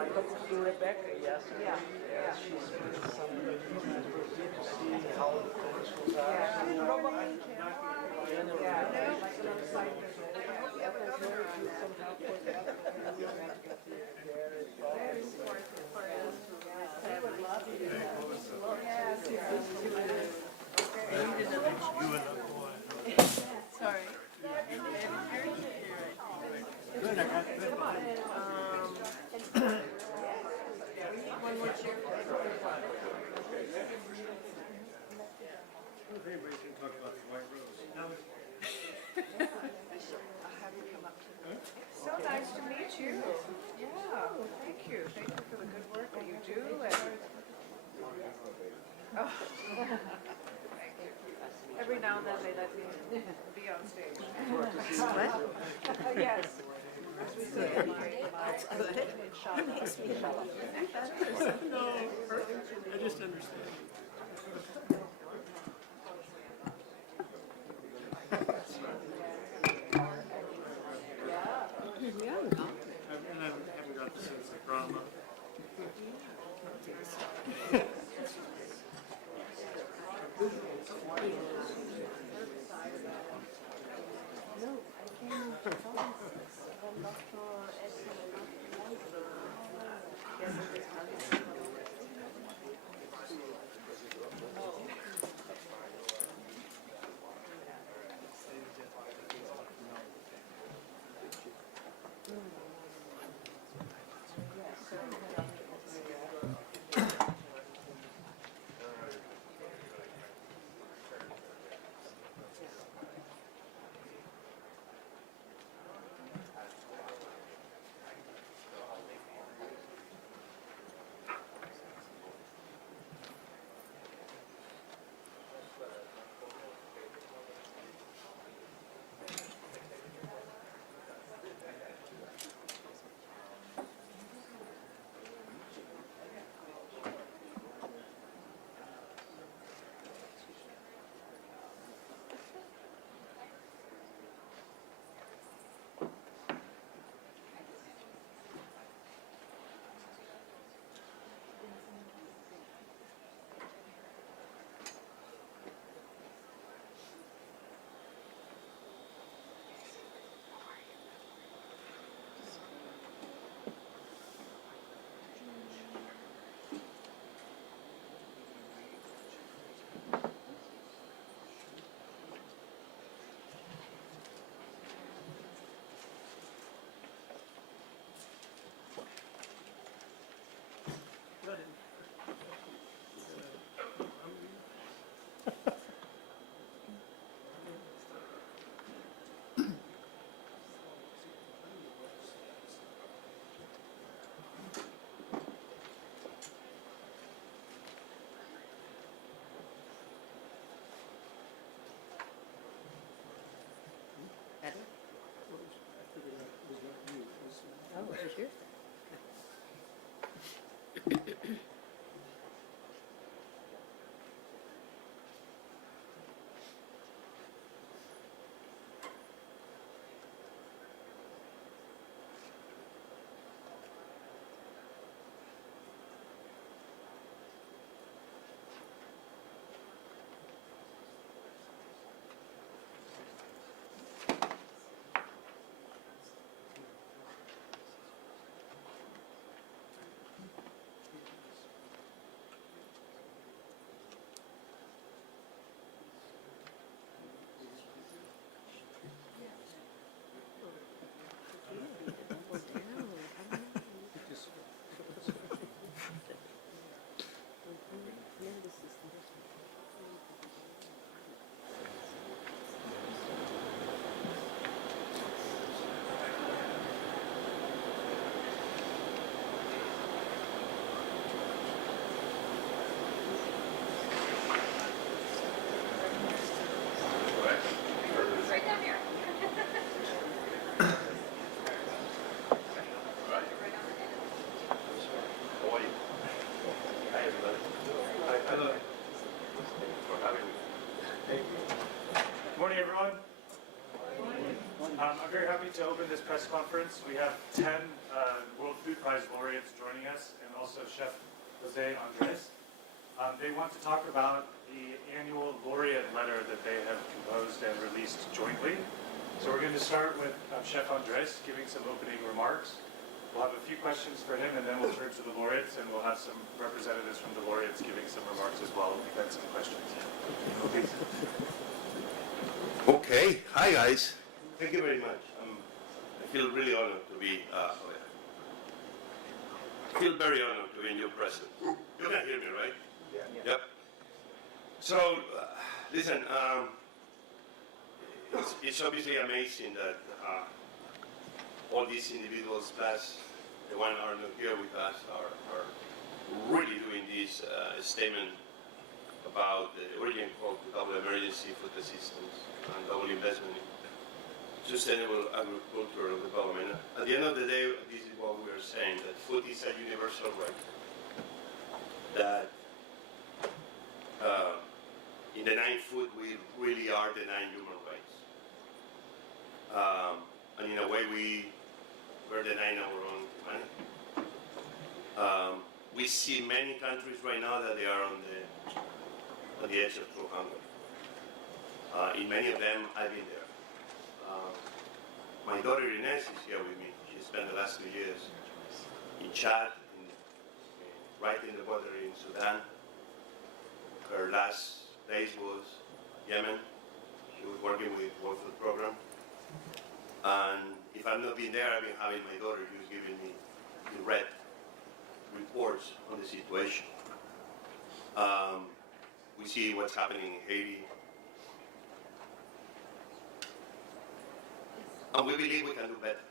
To Rebecca, yes. Yeah. She's been some to see how the commercials are. Sorry. One more chair. If anybody's going to talk about the White Rose. So nice to meet you. Yeah, thank you. Thank you for the good work that you do. And oh, thank you. Every now and then they let me be on stage. What? Yes. As we say, That's good. It makes me happy. No, I just understand. And I haven't got the sense of drama. to open this press conference. We have 10 World Food Prize laureates joining us, and also Chef Jose Andres. They want to talk about the annual laureate letter that they have composed and released jointly. So we're going to start with Chef Andres giving some opening remarks. We'll have a few questions for him, and then we'll turn to the laureates, and we'll have some representatives from the laureates giving some remarks as well. We've had some questions. Okay. Okay, hi guys. Thank you very much. I feel really honored to be. I feel very honored to be in your presence. You can hear me, right? Yeah. Yep. So, listen. It's obviously amazing that all these individuals, plus the one are not here with us, are really doing this statement about the urgent call to double emergency food assistance and double investment in sustainable agricultural development. At the end of the day, this is what we are saying, that food is a universal right. That in denying food, we really are denying human rights. And in a way, we're denying our own humanity. We see many countries right now that they are on the edge of true hunger. In many of them, I've been there. My daughter Inez is here with me. She spent the last 2 years in Chad, right in the border in Sudan. Her last place was Yemen. She was working with World Food Program. And if I've not been there, I've been having my daughter who's giving me direct reports on the situation. We see what's happening in Haiti. And we believe we can do better.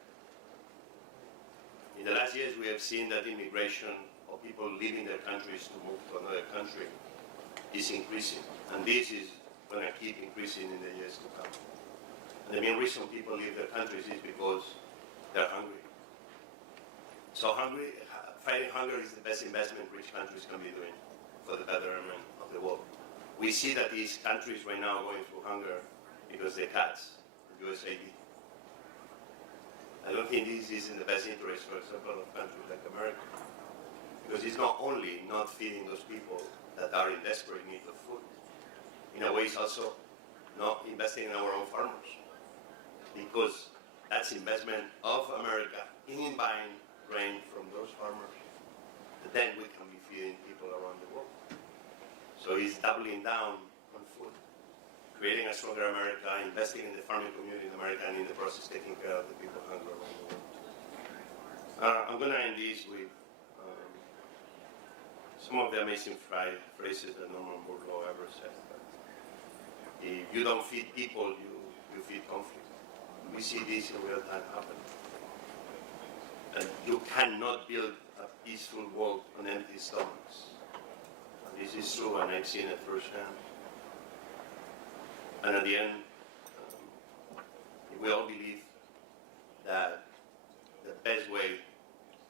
In the last years, we have seen that immigration of people leaving their countries to move to another country is increasing. And this is going to keep increasing in the years to come. And the main reason people leave their countries is because they're hungry. So fighting hunger is the best investment rich countries can be doing for the betterment of the world. We see that these countries right now are going through hunger because they cuts USAID. I don't think this is in the best interest, for example, of countries like America. Because it's not only not feeding those people that are in desperate need of food. In a way, it's also not investing in our own farmers. Because that's investment of America in buying grain from those farmers. But then we can be feeding people around the world. So it's doubling down on food, creating a stronger America, investing in the farming community in America, and in the process taking care of the people hungry around the world. I'm going to end this with some of the amazing phrases that Norman Borlaug ever said. If you don't feed people, you feed conflict. We see this in real time happen. And you cannot build a peaceful world on empty stomachs. And this is true, and I've seen it firsthand. And at the end, we all believe that the best way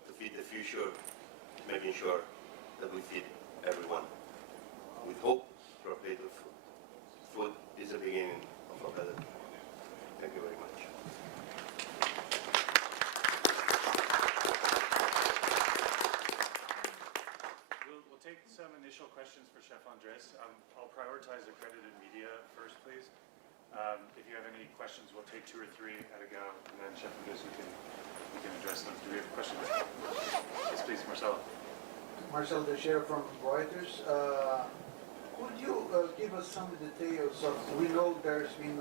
to feed the future is making sure that we feed everyone with hope for a plate of food. Food is the beginning of a better day. Thank you very much. We'll take some initial questions for Chef Andres. I'll prioritize accredited media first, please. If you have any questions, we'll take 2 or 3 at a go, and then Chef Andres, we can address them. Do we have questions? Yes, please, Marcelo. Marcel Teixeira from Reuters. Could you give us some details of, we know there's been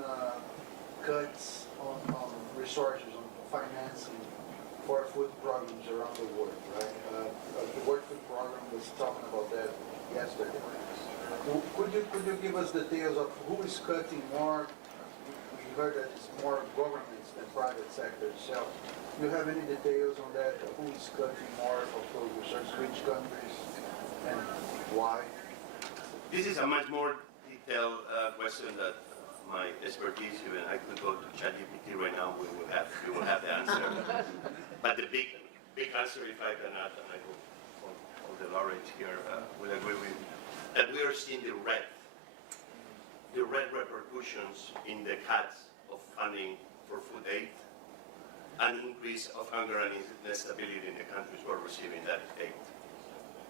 cuts on resources, on financing for food programs around the world, right? The World Food Program was talking about that yesterday. Could you give us details of who is cutting more? We heard that it's more governments than private sector itself. Do you have any details on that? Who is cutting more of those research, which countries, and why? This is a much more detailed question that my expertise, even I could go to ChatGPT right now, we will have the answer. But the big answer, if I can add, and I hope all the laureates here will agree with me, that we are seeing the red repercussions in the cuts of funding for food aid an increase of hunger and instability in the countries who are receiving that aid.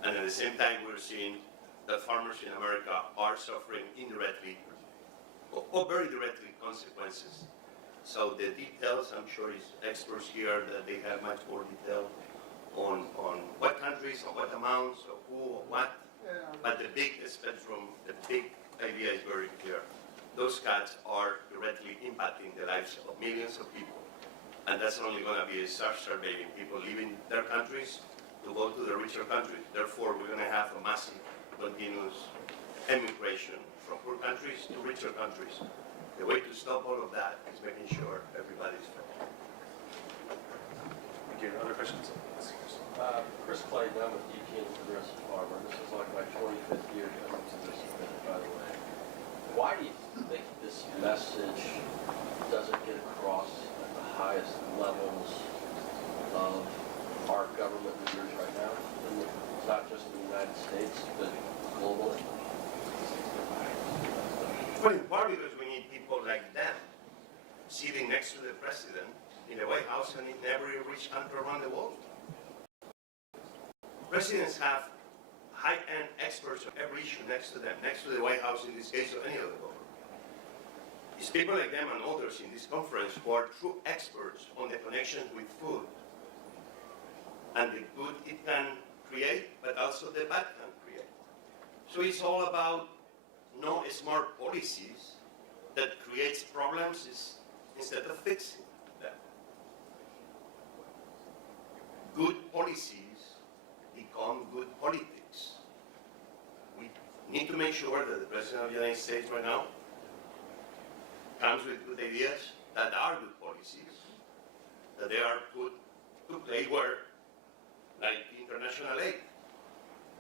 And at the same time, we're seeing that farmers in America are suffering indirectly or very directly consequences. So the details, I'm sure is experts here that they have much more detail on what countries, on what amounts, or who, or what. But the big spectrum, the big idea is very clear. Those cuts are directly impacting the lives of millions of people. And that's only going to be exacerbating people leaving their countries to go to the richer countries. Therefore, we're going to have a massive, continuous emigration from poor countries to richer countries. The way to stop all of that is making sure everybody's fed. Thank you. Other questions? Chris Clay, down with DT and Progressive Farmer. This is like my 25th year coming to this event, by the way. Why do you think this message doesn't get across at the highest levels of our government leaders right now? And not just in the United States, but globally? Well, in part because we need people like them sitting next to the president in the White House and in every rich country around the world. Presidents have high-end experts on every issue next to them, next to the White House in this case, or any other government. It's people like them and others in this conference who are true experts on the connections with food and the good it can create, but also the bad can create. So it's all about no smart policies that creates problems instead of fixing them. Good policies become good politics. We need to make sure that the President of the United States right now comes with good ideas that are good policies, that they are put to play where, like international aid.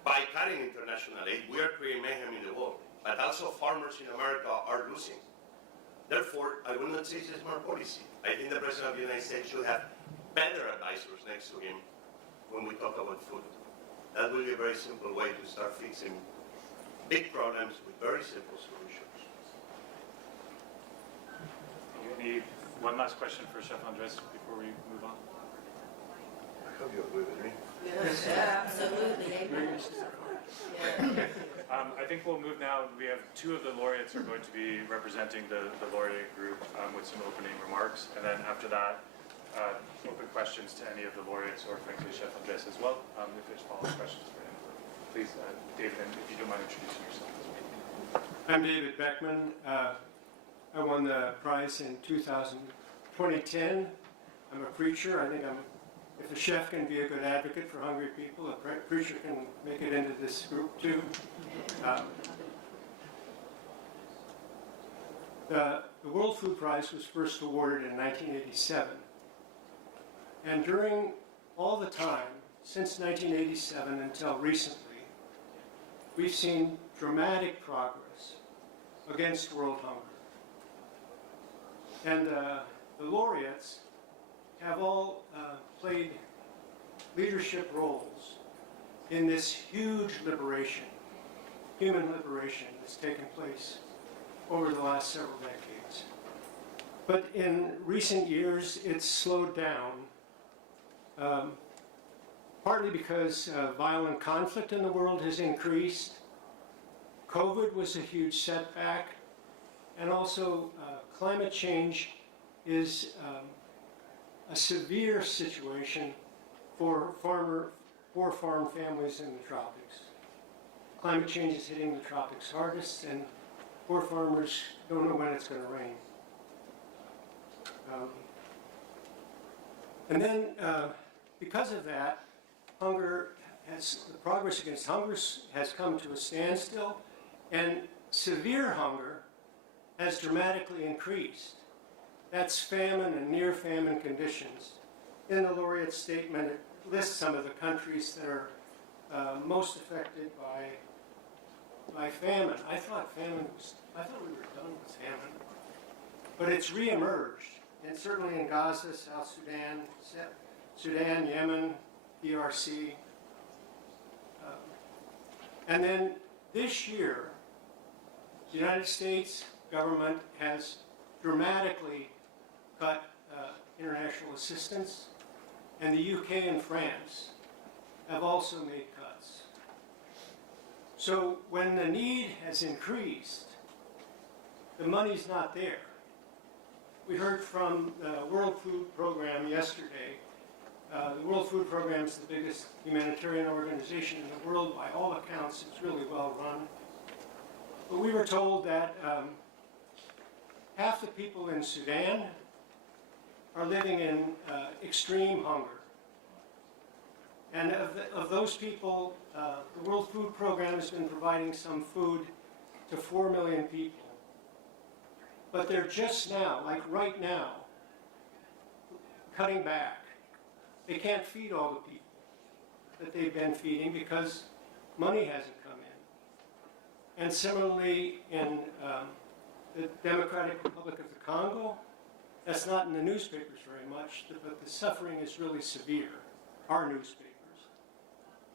By cutting international aid, we are creating mayhem in the world, but also farmers in America are losing. Therefore, I will not say it's a smart policy. I think the President of the United States should have better advisors next to him when we talk about food. That will be a very simple way to start fixing big problems with very simple solutions. Any one last question for Chef Andres before we move on? I hope you agree with me. Yes, absolutely. I think we'll move now. We have two of the laureates are going to be representing the laureate group with some opening remarks. And then after that, open questions to any of the laureates or frankly Chef Andres as well, if there's follow-up questions for him. Please, David, and if you don't mind introducing yourself as well. I'm David Beckman. I won the prize in 2010. I'm a preacher. I think if a chef can be a good advocate for hungry people, a preacher can make it into this group too. The World Food Prize was first awarded in 1987. And during all the time, since 1987 until recently, we've seen dramatic progress against world hunger. And the laureates have all played leadership roles in this huge liberation, human liberation that's taken place over the last several decades. But in recent years, it's slowed down, partly because violent conflict in the world has increased. COVID was a huge setback, and also climate change is a severe situation for farm families in the tropics. Climate change is hitting the tropics hardest, and poor farmers don't know when it's going to rain. And then, because of that, the progress against hunger has come to a standstill, and severe hunger has dramatically increased. That's famine and near famine conditions. In the laureate statement, it lists some of the countries that are most affected by famine. I thought we were done with famine, but it's reemerged, and certainly in Gaza, South Sudan, Yemen, DRC. And then this year, the United States government has dramatically cut international assistance, and the UK and France have also made cuts. So when the need has increased, the money's not there. We heard from the World Food Program yesterday. The World Food Program is the biggest humanitarian organization in the world. By all accounts, it's really well run. But we were told that half the people in Sudan are living in extreme hunger. And of those people, the World Food Program has been providing some food to 4 million people. But they're just now, like right now, cutting back. They can't feed all the people that they've been feeding because money hasn't come in. And similarly, in the Democratic Republic of the Congo, that's not in the newspapers very much, but the suffering is really severe, our newspapers.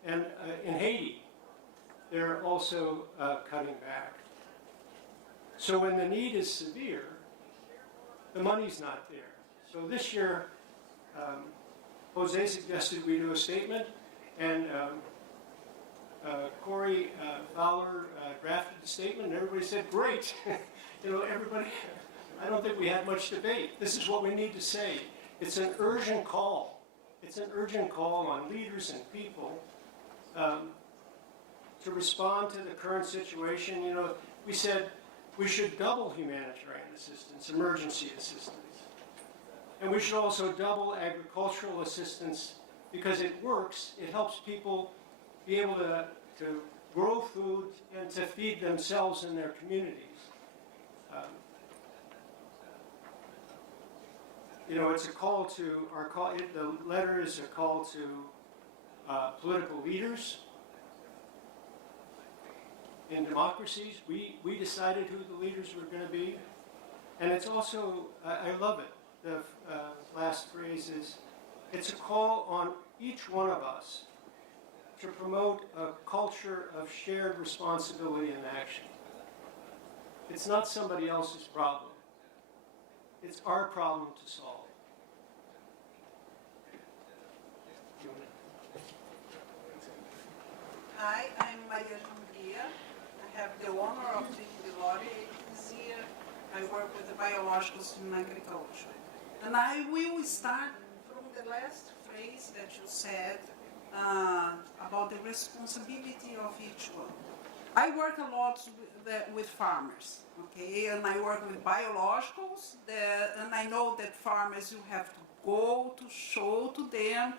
And in Haiti, they're also cutting back. So when the need is severe, the money's not there. So this year, Jose suggested we do a statement, and Corey Fowler drafted the statement, and everybody said, great. You know, everybody, I don't think we had much debate. This is what we need to say. It's an urgent call. It's an urgent call on leaders and people to respond to the current situation. You know, we said we should double humanitarian assistance, emergency assistance. And we should also double agricultural assistance because it works. It helps people be able to grow food and to feed themselves and their communities. You know, it's a call to, the letter is a call to political leaders in democracies. We decided who the leaders were going to be. And it's also, I love it, the last phrase is, it's a call on each one of us to promote a culture of shared responsibility and action. It's not somebody else's problem. It's our problem to solve. Hi, I'm Maria Julia. I have the honor of being the laureate this year. I work with the biologicals in agriculture. And I will start from the last phrase that you said about the responsibility of each one. I work a lot with farmers, okay, and I work with biologicals, and I know that farmers, you have to go to show to them,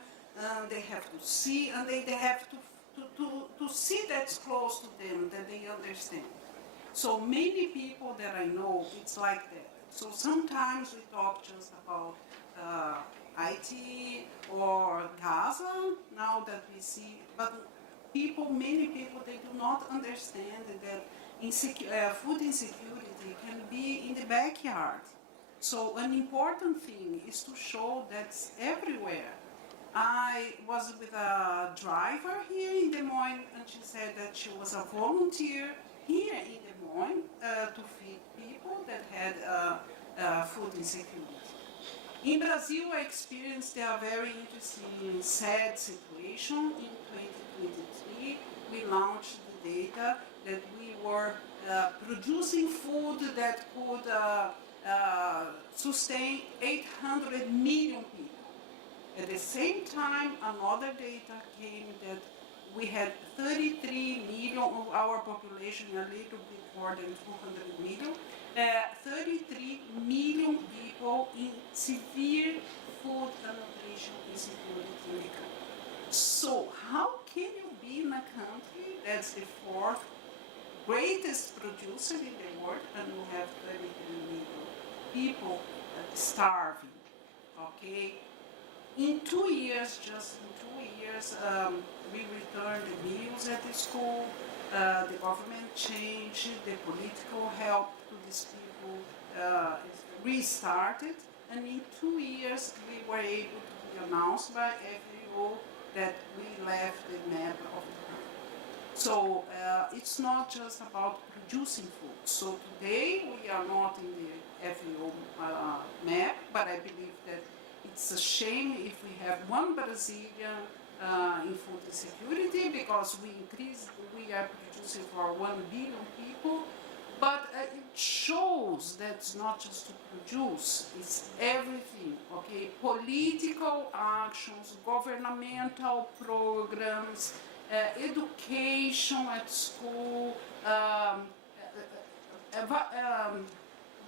they have to see, and they have to see that's close to them, that they understand. So many people that I know, it's like that. So sometimes we talk just about IT or Gaza, now that we see, but many people, they do not understand that food insecurity can be in the backyard. So an important thing is to show that's everywhere. I was with a driver here in Des Moines, and she said that she was a volunteer here in Des Moines to feed people that had food insecurity. In Brazil, I experienced a very interesting, sad situation. In 2023, we launched the data that we were producing food that could sustain 800 million people. At the same time, another data came that we had 33 million of our population, a little bit more than 200 million, 33 million people in severe food and nutrition insecurity in the country. So how can you be in a country that's the fourth greatest producer in the world and you have 33 million people starving, okay? In 2 years, just in 2 years, we returned the meals at the school, the government changed, the political help to these people restarted, and in 2 years we were able to be announced by FAO that we left the map of the country. So it's not just about producing food. So today we are not in the FAO map, but I believe that It's a shame if we have one Brazilian in food insecurity because we are producing for 1 billion people, but it shows that it's not just to produce, it's everything, okay? Political actions, governmental programs, education at school,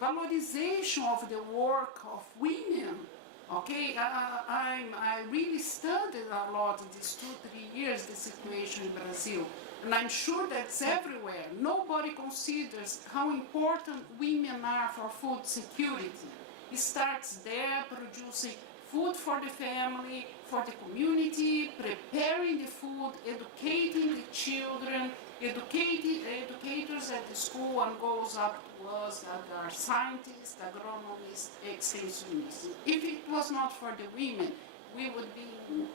valorization of the work of women. Okay, I really studied a lot in these 2-3 years the situation in Brazil, and I'm sure that's everywhere. Nobody considers how important women are for food security. It starts there, producing food for the family, for the community, preparing the food, educating the children, educators at the school, and goes up to us that are scientists, agronomists, extensionists. If it was not for the women, we would be in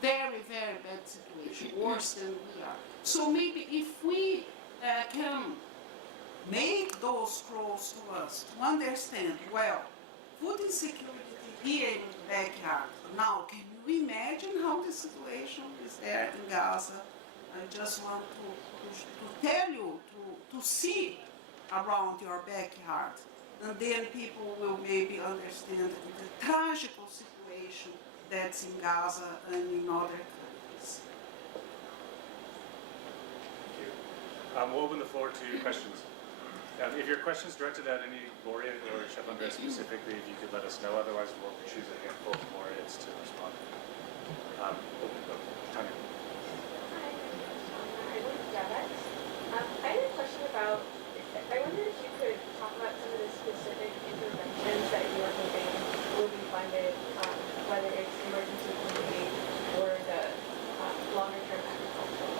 very, very bad situation, worse than we are. So maybe if we can make those close to us to understand, well, food insecurity here in the backyard. Now, can you imagine how the situation is there in Gaza? I just want to tell you, to see around your backyard. And then people will maybe understand the tragical situation that's in Gaza and in other countries. Thank you. We'll open the floor to questions. If your question is directed at any laureate or Chef Andres specifically, if you could let us know. Otherwise, we'll choose a handful of laureates to respond. Tanya. I had a question about, I wonder if you could talk about some of the specific interventions that you are hoping will be funded, whether it's emergency food aid or the longer-term agricultural.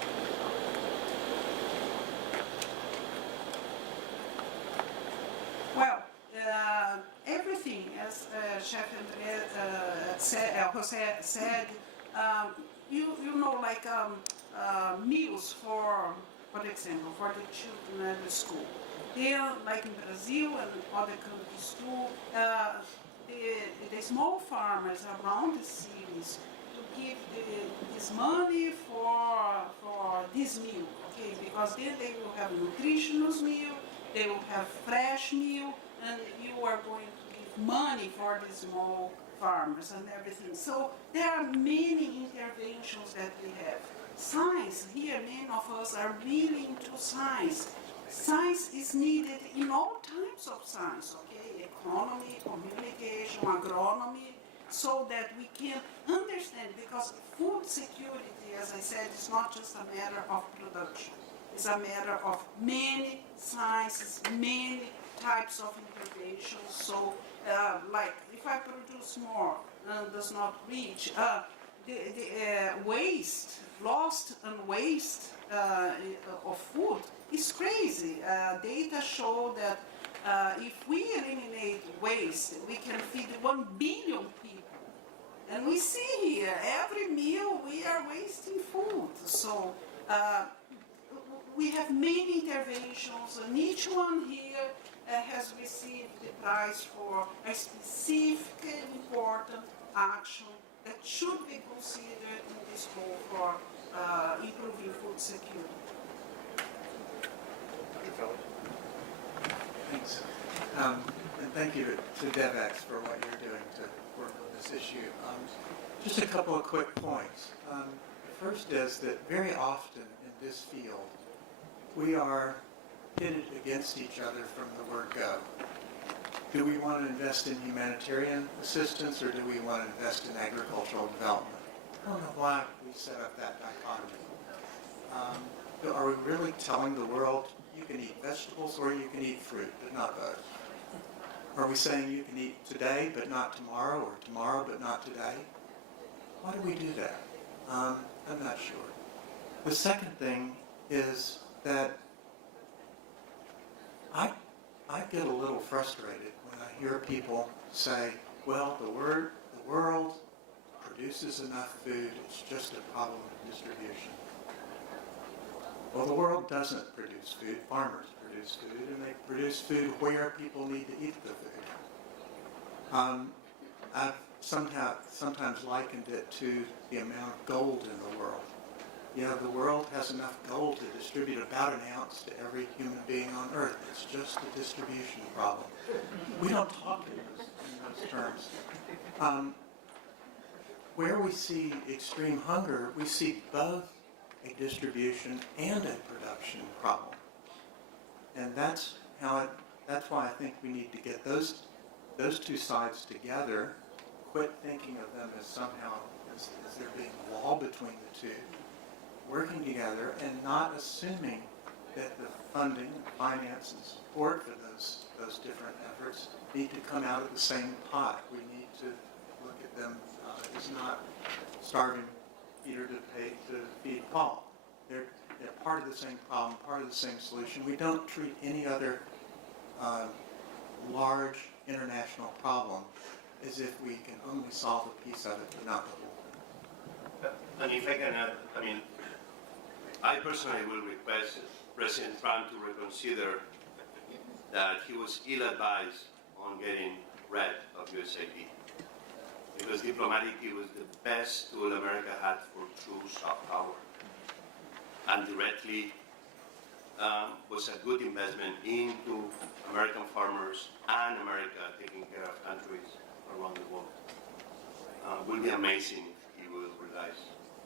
Well, everything, as Chef André Jose said, you know, like meals for example, for the children at the school. There, like in Brazil and other countries too, the small farmers around the cities to give this money for this meal, okay? Because then they will have nutritious meal, they will have fresh meal, and you are going to give money for the small farmers and everything. So there are many interventions that we have. Science, here many of us are really into science. Science is needed in all types of science, okay? Economy, communication, agronomy, so that we can understand, because food security, as I said, is not just a matter of production. It's a matter of many sciences, many types of interventions. So, like, if I produce more and does not reach, the waste, lost and waste of food is crazy. Data show that if we eliminate waste, we can feed 1 billion people. And we see here, every meal we are wasting food. So we have many interventions, and each one here has received the prize for a specific important action that should be considered in this goal for improving food security. Dr. Feller. Thanks. And thank you to DevEx for what you're doing to work on this issue. Just a couple of quick points. First is that very often in this field, we are pitted against each other from the word go. Do we want to invest in humanitarian assistance, or do we want to invest in agricultural development? I don't know why we set up that dichotomy. Are we really telling the world you can eat vegetables or you can eat fruit, but not both? Are we saying you can eat today but not tomorrow, or tomorrow but not today? Why do we do that? I'm not sure. The second thing is that I get a little frustrated when I hear people say, well, the world produces enough food, it's just a problem of distribution. Well, the world doesn't produce food. Farmers produce food, and they produce food where people need to eat the food. I've sometimes likened it to the amount of gold in the world. The world has enough gold to distribute about an ounce to every human being on Earth. It's just a distribution problem. We don't talk in those terms. Where we see extreme hunger, we see both a distribution and a production problem. And that's why I think we need to get those two sides together, quit thinking of them as somehow as there being a wall between the two, working together and not assuming that the funding, finance, and support for those different efforts need to come out of the same pot. We need to look at them as not starving Peter to feed Paul. They're part of the same problem, part of the same solution. We don't treat any other large international problem as if we can only solve a piece of it, but not the whole. And if I can add, I personally will request President Trump to reconsider that he was ill-advised on getting rid of USAID. Because diplomatically was the best tool America had for true soft power. And directly was a good investment into American farmers and America taking care of countries around the world. Will be amazing if he will realize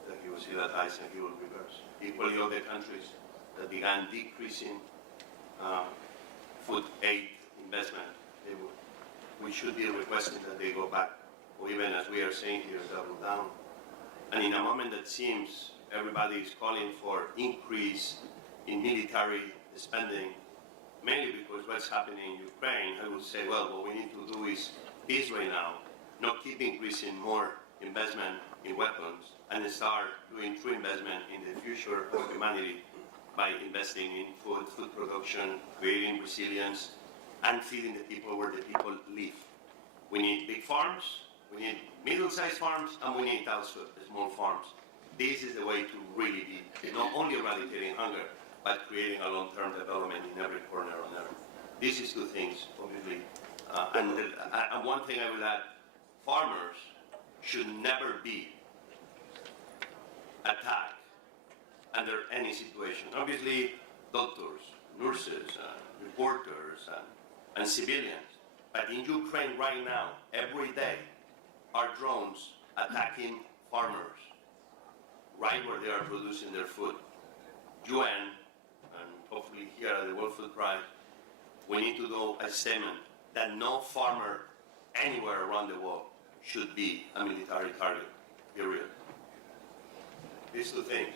that he was ill-advised and he will reverse. Equally other countries that began decreasing food aid investment, we should be requesting that they go back, or even as we are saying here, double down. And in a moment that seems everybody is calling for increase in military spending, mainly because what's happening in Ukraine, I would say, well, what we need to do is peace right now, not keep increasing more investment in weapons, and start doing true investment in the future of humanity by investing in food production, creating resilience, and feeding the people where the people live. We need big farms, we need middle-sized farms, and we need also small farms. This is the way to really be not only eradicating hunger, but creating a long-term development in every corner on Earth. These is two things, obviously. And one thing I will add, farmers should never be attacked under any situation. Obviously, doctors, nurses, reporters, and civilians. But in Ukraine right now, every day, are drones attacking farmers right where they are producing their food. UN, and hopefully here at the World Food Prize, we need to do a statement that no farmer anywhere around the world should be a military target, period. These two things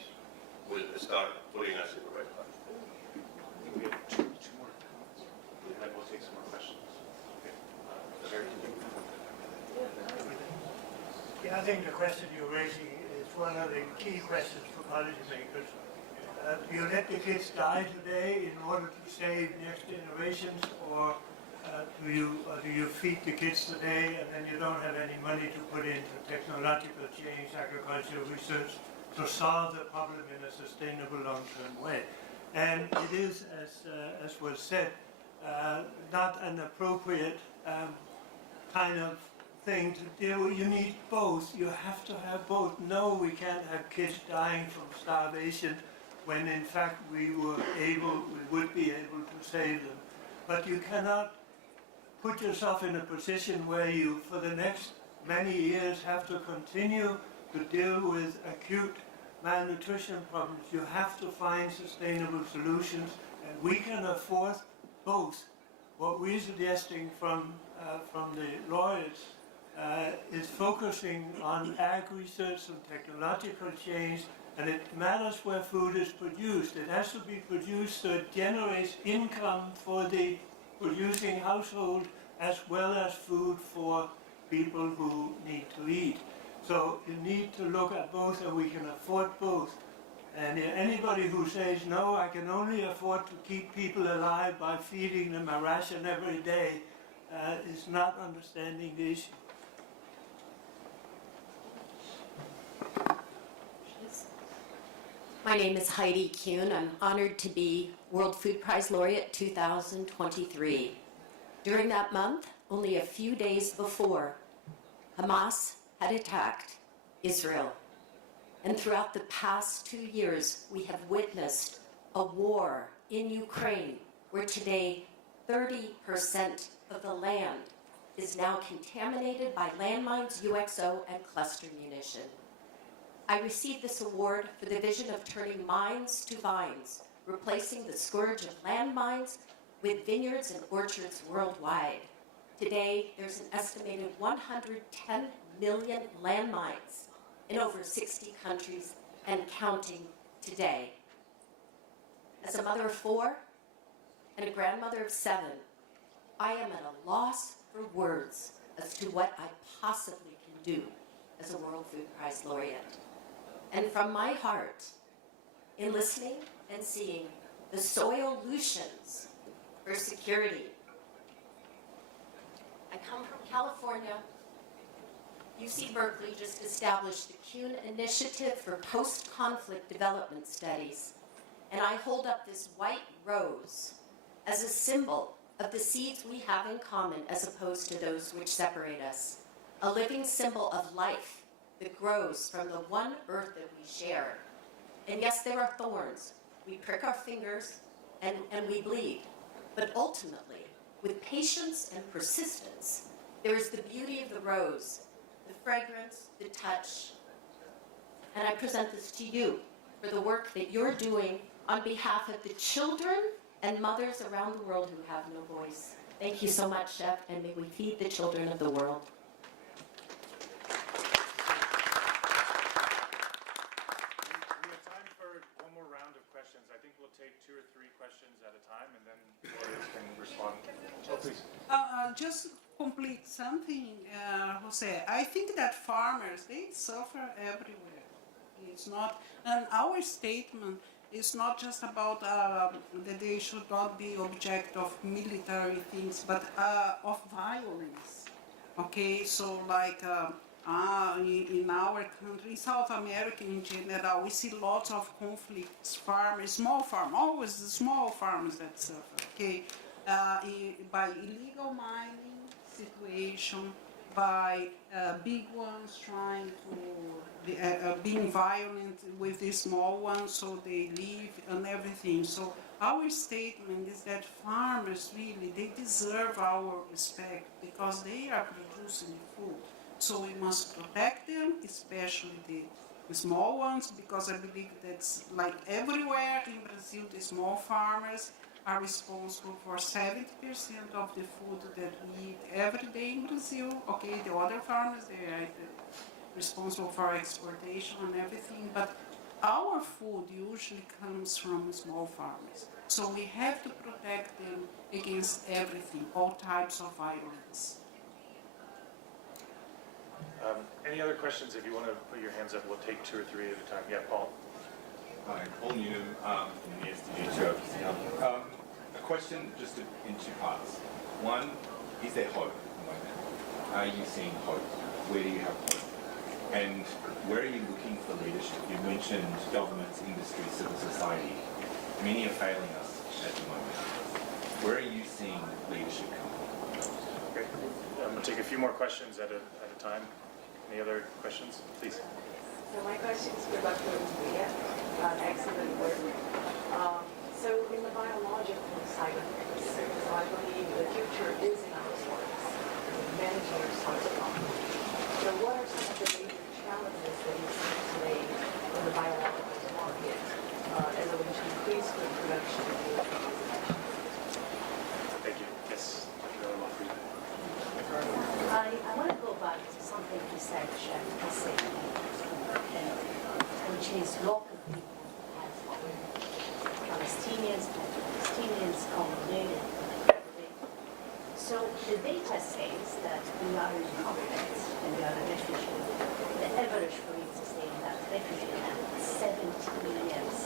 will start putting us in the right path. I think we have two more comments. We'll take some more questions. Okay. Yeah, I think the question you're raising is one of the key questions for policymakers. Do you let the kids die today in order to save next generations, or do you feed the kids today and then you don't have any money to put into technological change, agricultural research to solve the problem in a sustainable long-term way? And it is, as was said, not an appropriate kind of thing to deal with. You need both. You have to have both. No, we can't have kids dying from starvation when in fact we would be able to save them. But you cannot put yourself in a position where you, for the next many years, have to continue to deal with acute malnutrition problems. You have to find sustainable solutions, and we can afford both. What we're suggesting from the laureates is focusing on ag research and technological change, and it matters where food is produced. It has to be produced so it generates income for the producing household as well as food for people who need to eat. So you need to look at both, and we can afford both. And anybody who says, no, I can only afford to keep people alive by feeding them a ration every day, is not understanding the issue. My name is Heidi Kuhn. I'm honored to be World Food Prize Laureate 2023. During that month, only a few days before, Hamas had attacked Israel. And throughout the past 2 years, we have witnessed a war in Ukraine where today 30% of the land is now contaminated by landmines, UXO, and cluster munition. I received this award for the vision of turning mines to vines, replacing the scourge of landmines with vineyards and orchards worldwide. Today, there's an estimated 110 million landmines in over 60 countries and counting today. As a mother of 4 and a grandmother of 7, I am at a loss for words as to what I possibly can do as a World Food Prize laureate. And from my heart, in listening and seeing the solutions for security, I come from California. UC Berkeley just established the CUNE Initiative for Post-Conflict Development Studies, and I hold up this white rose as a symbol of the seeds we have in common as opposed to those which separate us, a living symbol of life that grows from the one earth that we share. And yes, there are thorns. We prick our fingers and we bleed, but ultimately, with patience and persistence, there is the beauty of the rose, the fragrance, the touch. And I present this to you for the work that you're doing on behalf of the children and mothers around the world who have no voice. Thank you so much, Chef, and may we feed the children of the world. We have time for one more round of questions. I think we'll take 2 or 3 questions at a time, and then lawyers can respond. Oh, please. Just complete something, Jose. I think that farmers, they suffer everywhere. It's not, and our statement is not just about that they should not be object of military things, but of violence. Okay, so like in our country, South America in general, we see lots of conflicts, farmers, small farm, always the small farmers that suffer, okay, by illegal mining situation, by big ones trying to, being violent with the small ones, so they leave and everything. So our statement is that farmers really, they deserve our respect because they are producing food. So we must protect them, especially the small ones, because I believe that's like everywhere in Brazil, the small farmers are responsible for 70% of the food that we eat every day in Brazil. Okay, the other farmers, they are responsible for exportation and everything, but our food usually comes from small farmers. So we have to protect them against everything, all types of violence. Any other questions? If you want to put your hands up, we'll take 2 or 3 at a time. Yeah, Paul. Hi, Paul Newnham from the ESTD. A question just in 2 parts. One, is there hope at the moment? Are you seeing hope? Where do you have hope? And where are you looking for leadership? You mentioned governments, industry, civil society. Many are failing us at the moment. Where are you seeing leadership come from? Okay. I'm going to take a few more questions at a time. Any other questions? Please. So my question is for Dr. Maria. Excellent work. So in the biological side of things, so I believe the future is in our soils, managing our soils properly. So what are some of the major challenges that you see today in the biological market as a way to increase food production? Thank you. Yes. I want to go back to something you said, Chef, which is local people have Palestinians, accommodated. So the data says that we are in conflict and we are a refugee. The average for you to stay in that refugee camp is 70 years.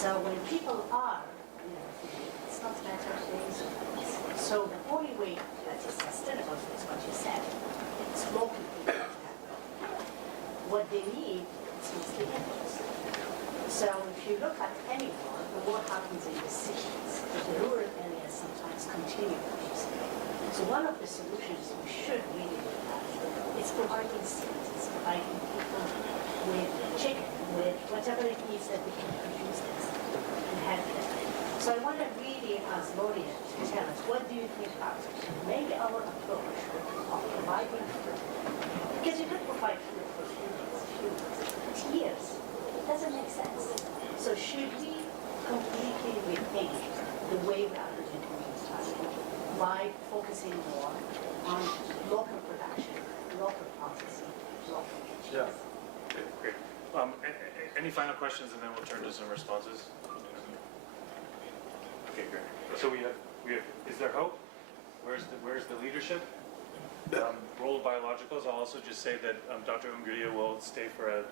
So when people are in a refugee, it's not a matter of days or weeks. So the only way that is sustainable is what you said. It's local people that have it. What they need is mostly efforts. So if you look at any war, the war happens in the cities, but the rural areas sometimes continue producing. So one of the solutions we should really look at is providing seeds, it's providing people with chicken, with whatever it is that we can produce this and have it. So I want to really ask Gloria to tell us, what do you think about it? Maybe our approach of providing food, because you could provide food for few years, it doesn't make sense. So should we completely rethink the way we are doing food by focusing more on local production, local processing, local kitchens? Yeah. Okay, great. Any final questions, and then we'll turn to some responses? Okay, great. So we have. Is there hope? Where's the leadership? Role of biologicals. I'll also just say that Dr. Unguria will stay for a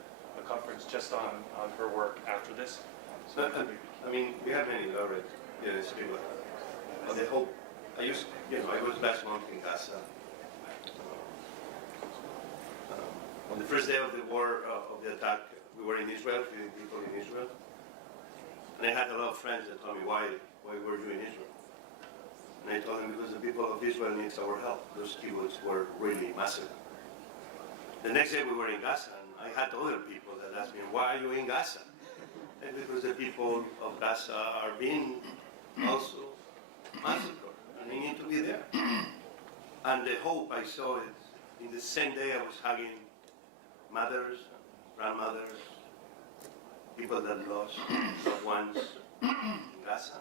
conference just on her work after this. So I mean, we have many laureates. Yes, people. But the hope. I was last month in Gaza. On the first day of the war, of the attack, we were in Israel, feeding people in Israel. And I had a lot of friends that told me why were you in Israel? And I told them because the people of Israel needs our help. Those kibbutz were really massive. The next day we were in Gaza, and I had other people that asked me, why are you in Gaza? And because the people of Gaza are being also massacred, and they need to be there. And the hope I saw it in the same day I was hugging mothers, grandmothers, people that lost loved ones in Gaza.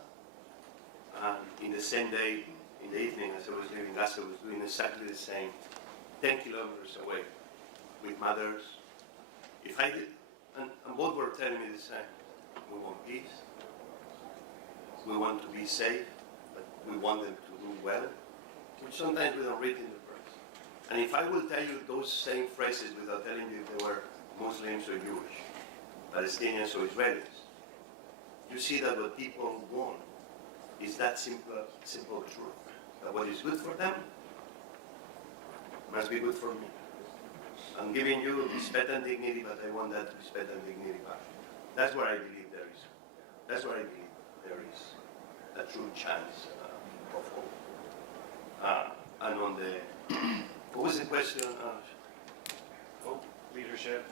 And in the same day, in the evening, as I was leaving Gaza, I was doing exactly the same, 10 kilometers away, with mothers. If I did, and both were telling me the same. We want peace. We want to be safe, but we want them to do well, which sometimes we don't read in the press. And if I will tell you those same phrases without telling you if they were Muslims or Jewish, Palestinians or Israelis, you see that what people want is that simple truth. That what is good for them must be good for me. I'm giving you respect and dignity, but I want that respect and dignity back. That's where I believe there is. That's where I believe there is a true chance of hope. And on the, what was the question? Hope, leadership,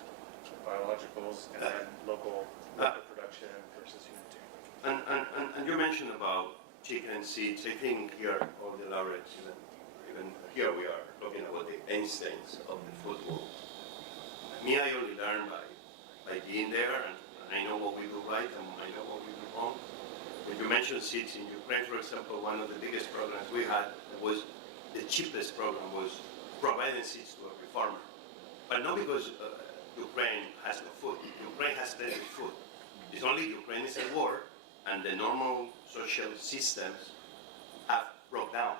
biologicals, and then local production versus humanitarian. And you mentioned about chicken seeds. I think here, all the laureates, even here we are talking about the instincts of the food world. Me, I only learned by being there, and I know what we do right and I know what we do wrong. When you mentioned seeds in Ukraine, for example, one of the biggest programs we had was the cheapest program was providing seeds to every farmer. But not because Ukraine has no food. Ukraine has plenty of food. It's only Ukraine is at war, and the normal social systems have broke down.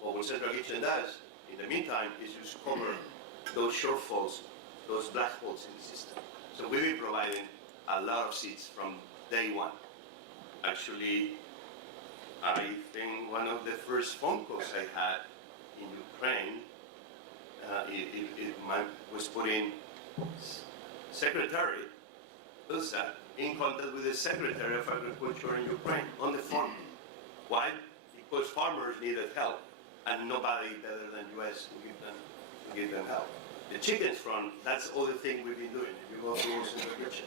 What Central Kitchen does, in the meantime, is just cover those shortfalls, those black holes in the system. So we've been providing a lot of seeds from day one. Actually, I think one of the first phone calls I had in Ukraine, was putting Secretary Ilsa in contact with the Secretary of Agriculture in Ukraine on the phone. Why? Because farmers needed help, and nobody better than US to give them help. The chickens front, that's all the thing we've been doing. If you go to Central Kitchen,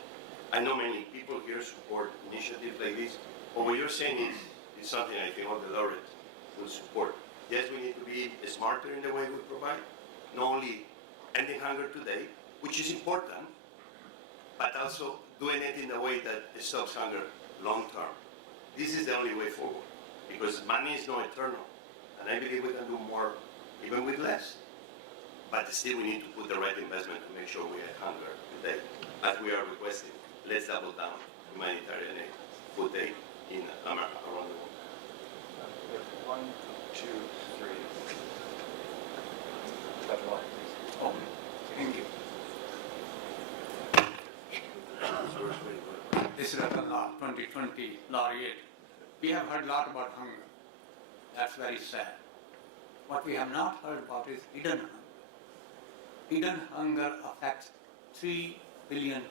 I know many people here support initiatives like this, but what you're saying is something I think all the laureates will support. Yes, we need to be smarter in the way we provide, not only ending hunger today, which is important, but also doing it in a way that stops hunger long term. This is the only way forward, because money is not eternal, and I believe we can do more even with less. But still we need to put the right investment to make sure we end hunger today, as we are requesting. Let's double down humanitarian aid, food aid in America, around the world. We have 1, 2, 3. Dr. White, please. Oh, thank you. This is Ratan Lal, 2020 laureate. We have heard a lot about hunger. That's very sad. What we have not heard about is hidden hunger. Hidden hunger affects 3 billion people.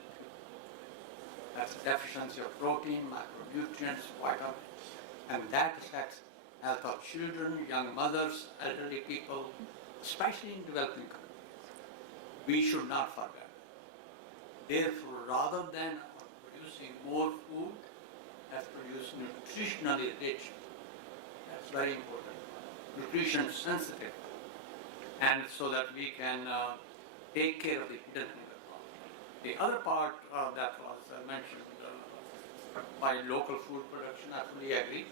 That's deficiency of protein, macronutrients, vitamins, and that affects health of children, young mothers, elderly people, especially in developing countries. We should not forget. Therefore, rather than producing more food, let's produce nutritionally rich. That's very important. Nutrition sensitive. And so that we can take care of the hidden hunger problem. The other part that was mentioned by local food production, I fully agree.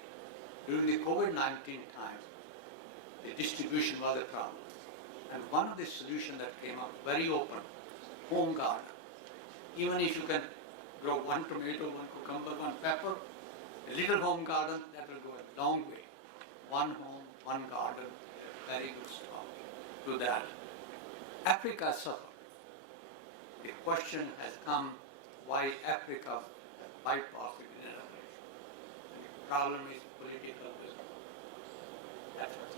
During the COVID-19 time, the distribution was a problem. And one of the solutions that came up very open, home garden. Even if you can grow one tomato, one cucumber, one pepper, a little home garden, that will go a long way. One home, one garden, a very good start to that. Africa suffered. The question has come, why Africa bypassed the generation? And the problem is political wisdom. That's what's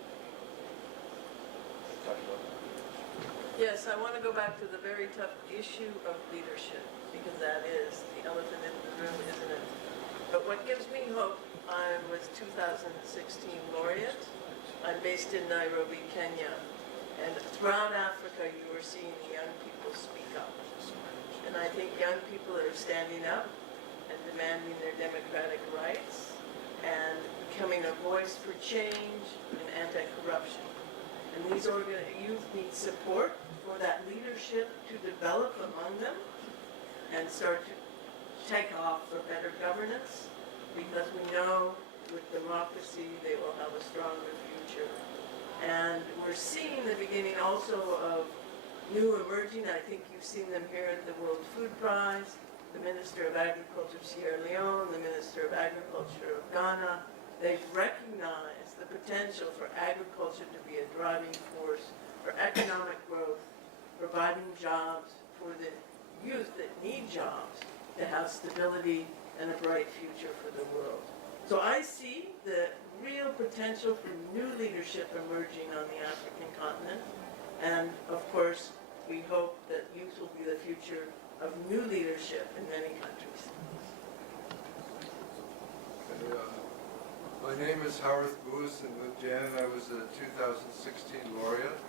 Yes, I want to go back to the very tough issue of leadership, because that is the elephant in the room, isn't it? But what gives me hope, I was 2016 laureate. I'm based in Nairobi, Kenya. And throughout Africa, you are seeing young people speak up. And I think young people are standing up and demanding their democratic rights and becoming a voice for change and anti-corruption. And these youth need support for that leadership to develop among them and start to take off for better governance, because we know with democracy they will have a stronger future. And we're seeing the beginning also of new emerging, I think you've seen them here at the World Food Prize, the Minister of Agriculture of Sierra Leone, the Minister of Agriculture of Ghana. They've recognized the potential for agriculture to be a driving force for economic growth, providing jobs for the youth that need jobs to have stability and a bright future for the world. So I see the real potential for new leadership emerging on the African continent. And of course, we hope that youth will be the future of new leadership in many countries. My name is Howard Bouis, and with Jan, I was a 2016 laureate.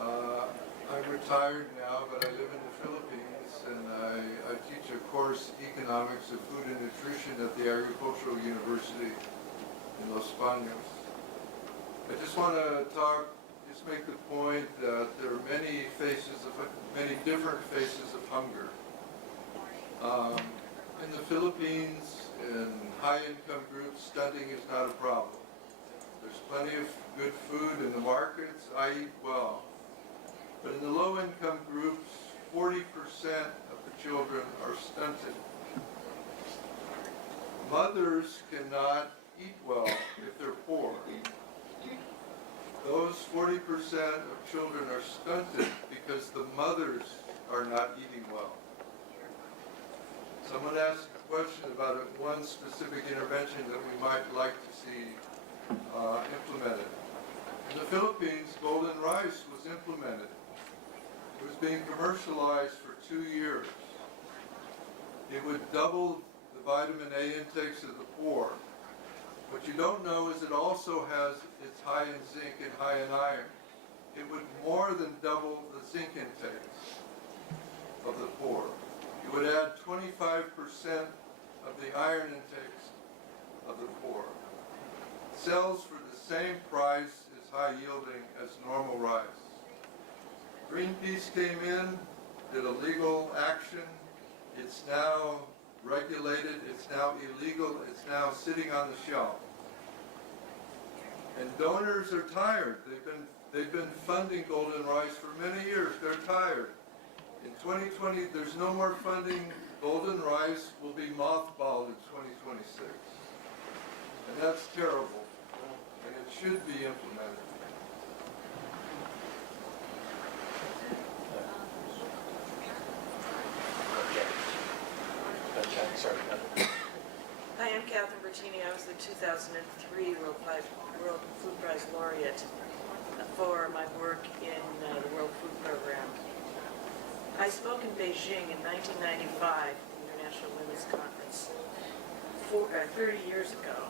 I'm retired now, but I live in the Philippines, and I teach a course, Economics of Food and Nutrition, at the Agricultural University in Los Baños. I just want to make the point that there are many different faces of hunger. In the Philippines, in high-income groups, stunting is not a problem. There's plenty of good food in the markets. I eat well. But in the low-income groups, 40% of the children are stunted. Mothers cannot eat well if they're poor. Those 40% of children are stunted because the mothers are not eating well. Someone asked a question about one specific intervention that we might like to see implemented. In the Philippines, golden rice was implemented. It was being commercialized for 2 years. It would double the vitamin A intakes of the poor. What you don't know is it also it's high in zinc and high in iron. It would more than double the zinc intakes of the poor. It would add 25% of the iron intakes of the poor. It sells for the same price as high yielding as normal rice. Greenpeace came in, did a legal action. It's now regulated, it's now illegal, it's now sitting on the shelf. And donors are tired. They've been funding golden rice for many years. They're tired. In 2020, there's no more funding. Golden rice will be mothballed in 2026. And that's terrible. And it should be implemented. Hi, I'm Catherine Bertini. I was the 2003 World Food Prize laureate for my work in the World Food Program. I spoke in Beijing in 1995, the International Women's Conference, 30 years ago.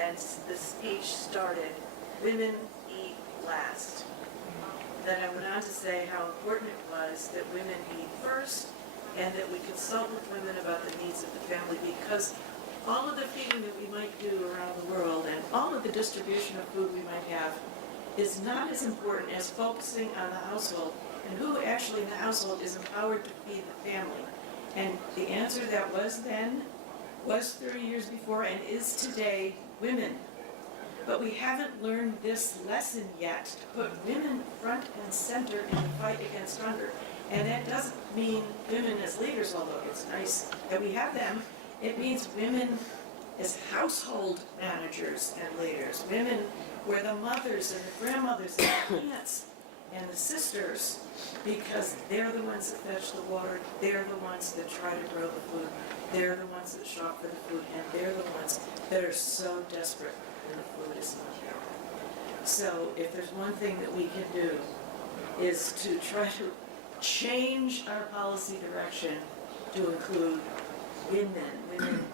and the speech started, "Women eat last." Then I went on to say how important it was that women eat first and that we consult with women about the needs of the family, because all of the feeding that we might do around the world and all of the distribution of food we might have is not as important as focusing on the household and who actually in the household is empowered to feed the family. And the answer that was then, was 30 years before, and is today, women. But we haven't learned this lesson yet, to put women front and center in the fight against hunger. And that doesn't mean women as leaders, although it's nice that we have them. It means women as household managers and leaders. Women where the mothers and the grandmothers and the aunts and the sisters, because they're the ones that fetch the water, they're the ones that try to grow the food, they're the ones that shop for the food, and they're the ones that are so desperate when the food is not there. So if there's one thing that we can do is to try to change our policy direction to include women,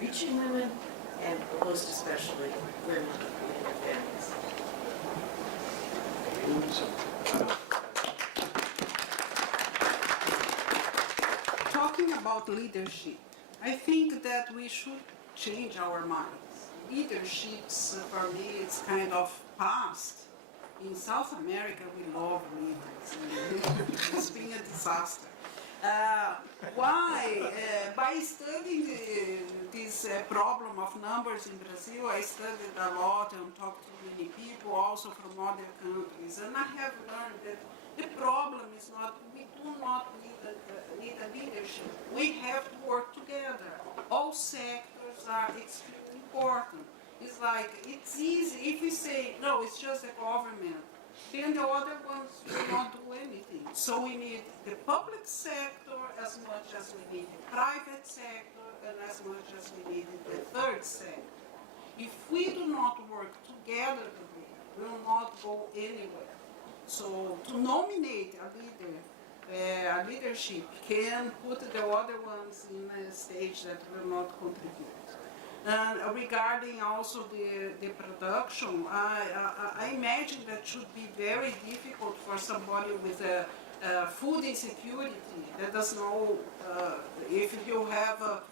reaching women, and most especially women in their families. Talking about leadership, I think that we should change our minds. Leaderships, for me, it's kind of past. In South America, we love leaders. It has been a disaster. Why? By studying this problem of numbers in Brazil, I studied a lot and talked to many people, also from other countries, and I have learned that the problem is not, we do not need a leadership. We have to work together. All sectors are extremely important. It's like, it's easy if you say, no, it's just the government, then the other ones will not do anything. So we need the public sector as much as we need the private sector and as much as we need the third sector. If we do not work together, we will not go anywhere. So to nominate a leader, a leadership can put the other ones in a stage that will not contribute. And regarding also the production, I imagine that should be very difficult for somebody with a food insecurity that doesn't know if you have a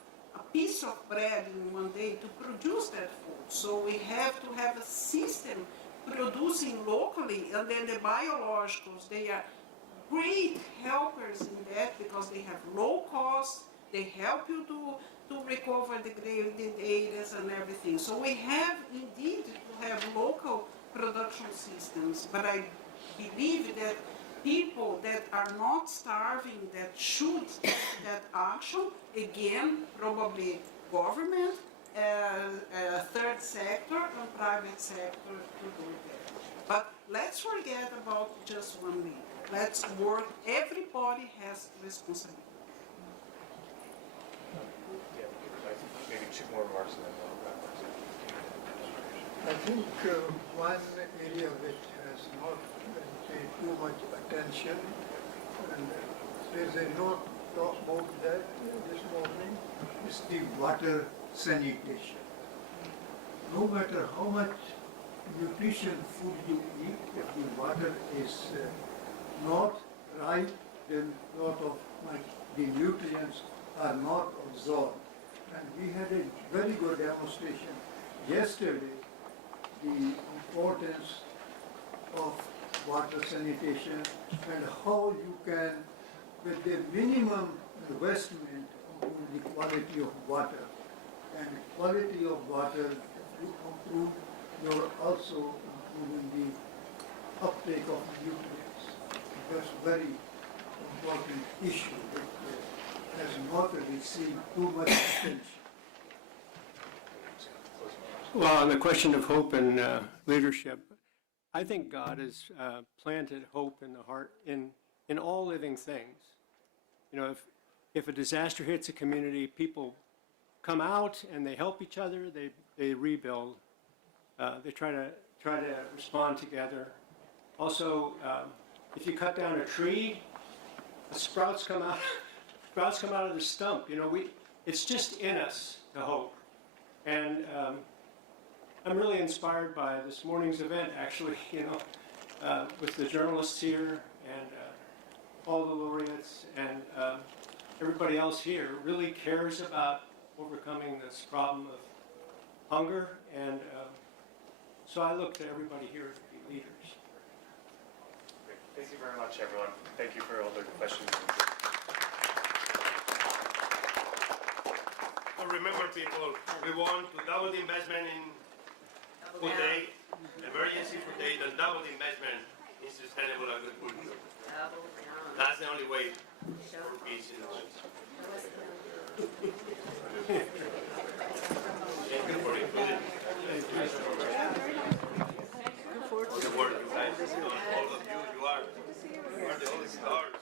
piece of bread in one day to produce that food. So we have to have a system producing locally, and then the biologicals, they are great helpers in that because they have low cost, they help you to recover the degraded areas and everything. So we have indeed to have local production systems, but I believe that people that are not starving, that should take that action, again, probably government, third sector and private sector to do that. But let's forget about just one leader. Let's work, everybody has responsibility. Maybe two more remarks and then we'll wrap up. I think one area which has not been paid too much attention, and there's a lot talk about that this morning, is the water sanitation. No matter how much nutrition food you eat, if the water is not right, then lot of the nutrients are not absorbed. And we had a very good demonstration yesterday, the importance of water sanitation and how you can, with the minimum investment, improve the quality of water. And quality of water, if you improve, you're also improving the uptake of nutrients. That's a very important issue that has not received too much attention. Well, on the question of hope and leadership, I think God has planted hope in the heart, in all living things. You know, if a disaster hits a community, people come out and they help each other, they rebuild, they try to respond together. Also, if you cut down a tree, the sprouts come out of the stump. You know, it's just in us to hope. And I'm really inspired by this morning's event, actually, with the journalists here and all the laureates and everybody else here really cares about overcoming this problem of hunger. And so I look to everybody here to be leaders. Great. Thank you very much, everyone. Thank you for all the questions. So remember, people, we want to double the investment in food aid, emergency food aid, and double the investment in sustainable agriculture. That's the only way for peace in the world. Thank you for including me. Good work, you guys. All of you, you are the only stars.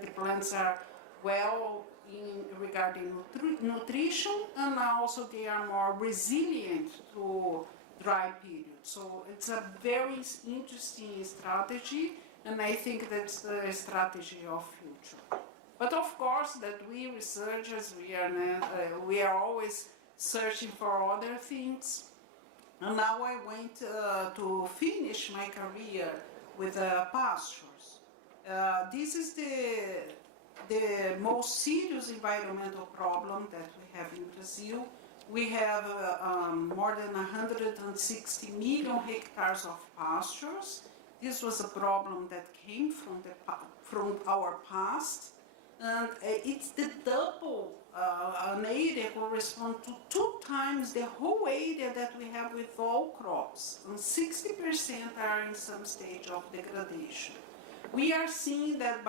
the plants are well in regarding nutrition, and also they are more resilient to dry periods. So it's a very interesting strategy, and I think that's the strategy of future. But of course, that we researchers, we are always searching for other things. And now I went to finish my career with pastures. This is the most serious environmental problem that we have in Brazil. We have more than 160 million hectares of pastures. This was a problem that came from our past, and it's the double an area corresponds to 2 times the whole area that we have with all crops, and 60% are in some stage of degradation. We are seeing that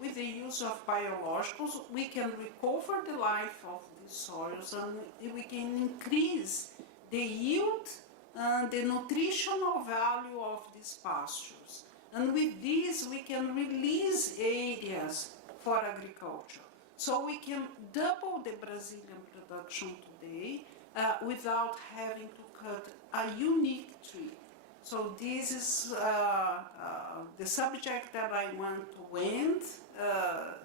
with the use of biologicals, we can recover the life of these soils, and we can increase the yield and the nutritional value of these pastures. And with this, we can release areas for agriculture. So we can double the Brazilian production today without having to cut a unique tree. So this is the subject that I want to end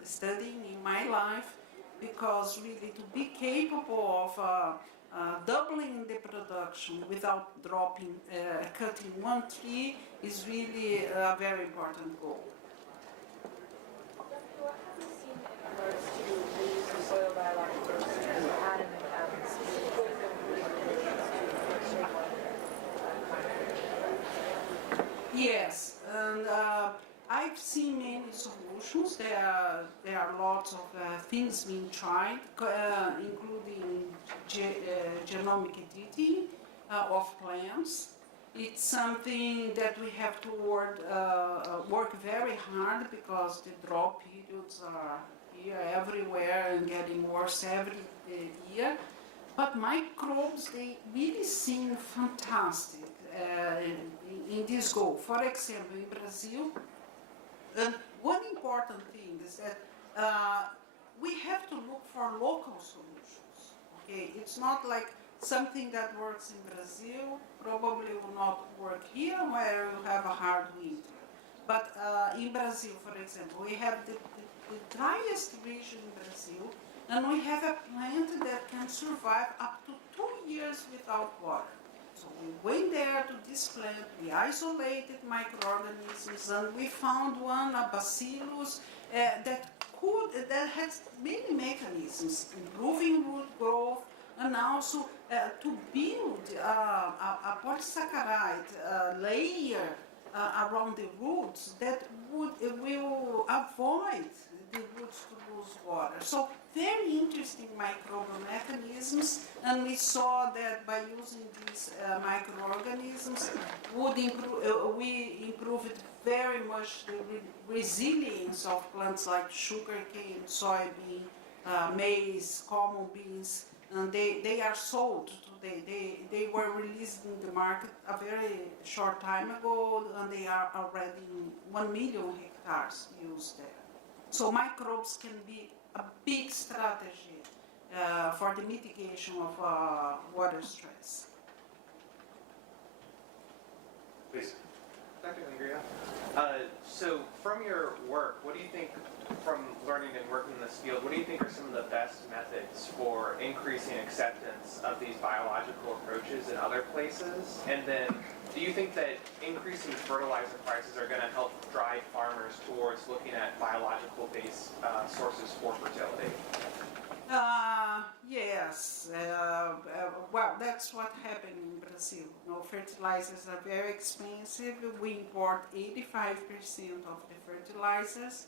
studying in my life, because really to be capable of doubling the production without cutting one tree is really a very important goal. What have you seen in regards to the use of soil biologicals and Adam specifically Yes, and I've seen many solutions. There are lots of things being tried, including genomic editing of plants. It's something that we have to work very hard, because the drought periods are here everywhere and getting worse every year. But microbes, they really seem fantastic in this goal. For example, in Brazil, one important thing is that we have to look for local solutions. Okay, it's not like something that works in Brazil probably will not work here, where you have a hard winter. But in Brazil, for example, we have the driest region in Brazil, and we have a plant that can survive up to 2 years without water. So we went there to this plant, we isolated microorganisms, and we found one, a bacillus, that has many mechanisms, improving root growth, and also to build a polysaccharide layer around the roots that will avoid the roots to lose water. So very interesting microbial mechanisms, and we saw that by using these microorganisms we improved very much the resilience of plants like sugarcane, soybean, maize, common beans, and they are sold today. They were released in the market a very short time ago, and they are already 1 million hectares used there. So microbes can be a big strategy for the mitigation of water stress. Please. Dr. Angria, so from your work, what do you think, from learning and working in this field, what do you think are some of the best methods for increasing acceptance of these biological approaches in other places? And then, do you think that increasing fertilizer prices are going to help drive farmers towards looking at biological-based sources for fertility? Yes. Well, that's what happened in Brazil. Fertilizers are very expensive. We import 85% of the fertilizers,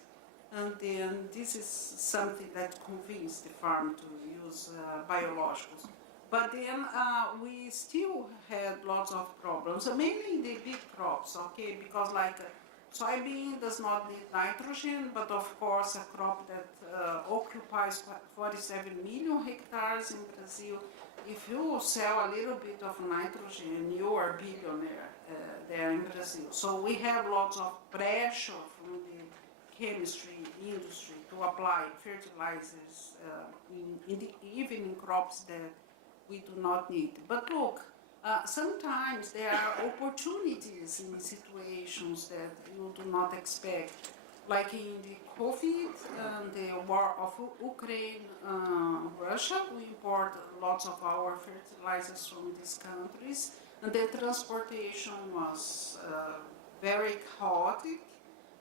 and then this is something that convinced the farm to use biologicals. But then we still had lots of problems, mainly the big crops, okay, because like soybean does not need nitrogen, but of course a crop that occupies 47 million hectares in Brazil, if you sell a little bit of nitrogen, you are a billionaire there in Brazil. So we have lots of pressure from the chemistry industry to apply fertilizers even in crops that we do not need. But look, sometimes there are opportunities in situations that you do not expect. Like in the COVID and the war of Ukraine, Russia, we import lots of our fertilizers from these countries, and the transportation was very chaotic,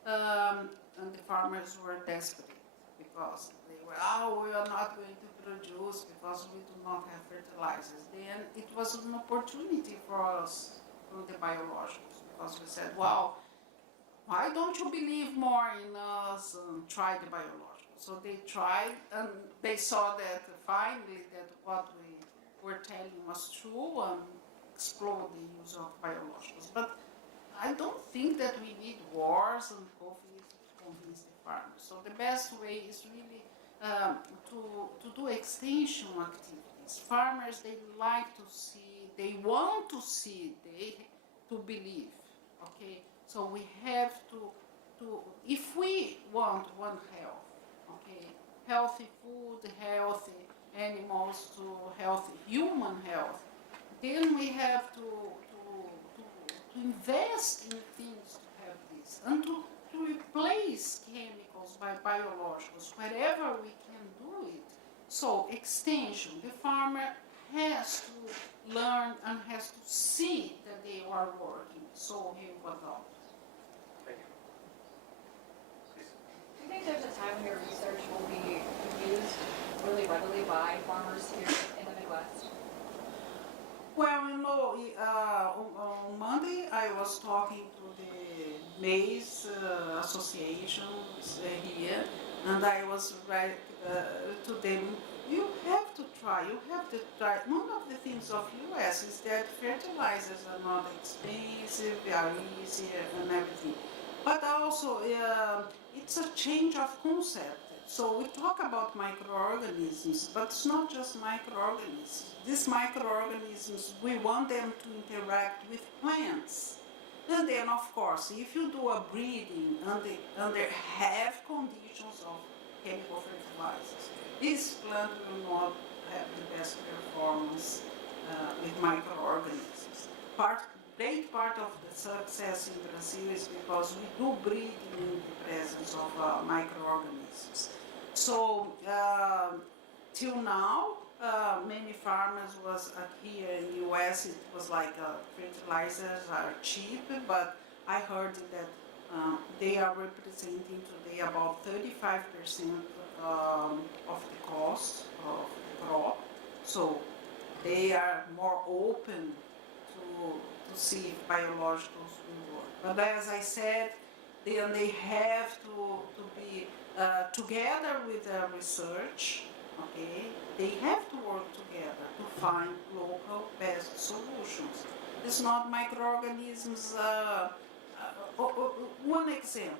and the farmers were desperate because they were, we are not going to produce because we do not have fertilizers. Then it was an opportunity for us on the biologicals because we said, wow, why don't you believe more in us and try the biologicals? So they tried and they saw that finally that what we were telling was true and explode the use of biologicals. But I don't think that we need wars and conflict to convince the farmers. So the best way is really to do extension activities. Farmers, they like to see, they want to see, to believe, okay? So we have to if we want one health, okay, healthy food, healthy animals to healthy human health, then we have to invest in things to have this and to replace chemicals by biologicals wherever we can do it. So extension, the farmer has to learn and has to see that they are working, so he will adopt. Do you think there's a time when your research will be used really readily by farmers here in the Midwest? Well, you know, on Monday I was talking to the maize association here, and I was right to them, you have to try. One of the things of US is that fertilizers are not expensive, they are easier and everything. But also, it's a change of concept. So we talk about microorganisms, but it's not just microorganisms. These microorganisms, we want them to interact with plants. And then, of course, if you do a breeding under have conditions of chemical fertilizers, this plant will not have the best performance with microorganisms. Great part of the success in Brazil is because we do breed in the presence of microorganisms. So till now, many farmers was here in the US, it was like fertilizers are cheap, but I heard that they are representing today about 35% of the cost of the crop. So they are more open to see if biologicals will work. But as I said, then they have to be together with the research, okay? They have to work together to find local best solutions. It's not microorganisms. One example,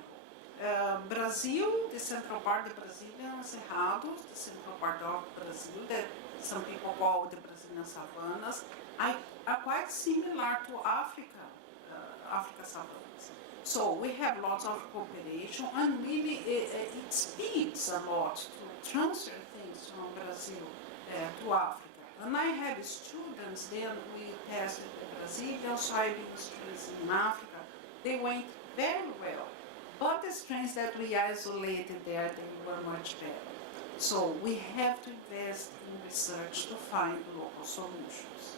Brazil, the central part of the Brazilian Cerrados, the central part of Brazil that some people call the Brazilian savannas, are quite similar to Africa savannas. So we have lots of cooperation, and really it speeds a lot to transfer things from Brazil to Africa. And I have students, then we tested the Brazilian soybean strains in Africa. They went very well. But the strains that we isolated there, they were much better. So we have to invest in research to find local solutions.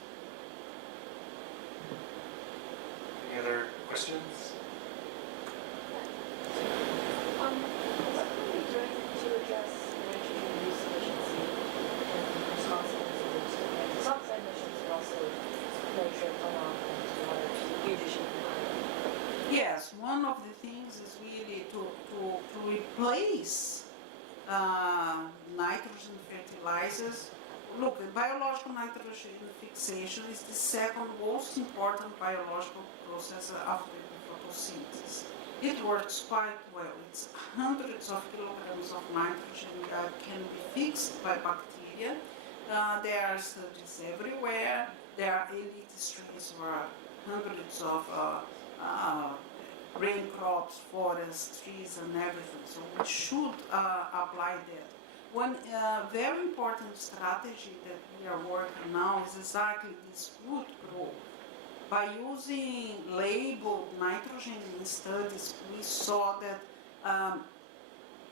Any other questions? What can we be doing to address nitrogen use efficiency and responsibilities to oxide emissions, but also nitrate runoff into water, huge issue? Yes, one of the things is really to replace nitrogen fertilizers. Look, biological nitrogen fixation is the second most important biological process after photosynthesis. It works quite well. It's hundreds of kilograms of nitrogen that can be fixed by bacteria. There are studies everywhere. There are elite strains where hundreds of grain crops, forests, trees, and everything. So we should apply that. One very important strategy that we are working now is exactly this root growth. By using labeled nitrogen in studies, we saw that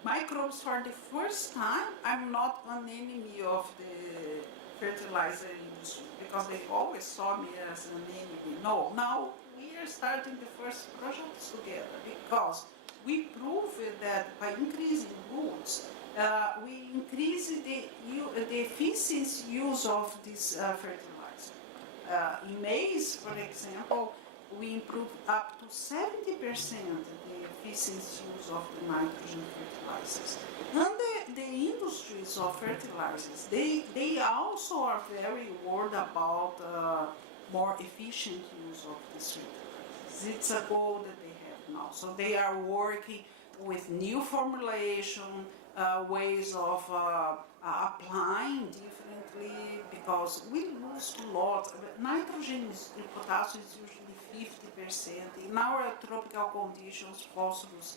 microbes, for the first time, I'm not an enemy of the fertilizer industry because they always saw me as an enemy. No, now we are starting the first projects together because we proved that by increasing roots, we increase the efficiency use of this fertilizer. In maize, for example, we improved up to 70% the efficiency use of the nitrogen fertilizers. And the industries of fertilizers, they also are very worried about more efficient use of these fertilizers. It's a goal that they have now. So they are working with new formulation, ways of applying differently, because we lose a lot. Nitrogen and potassium is usually 50%. In our tropical conditions, phosphorus,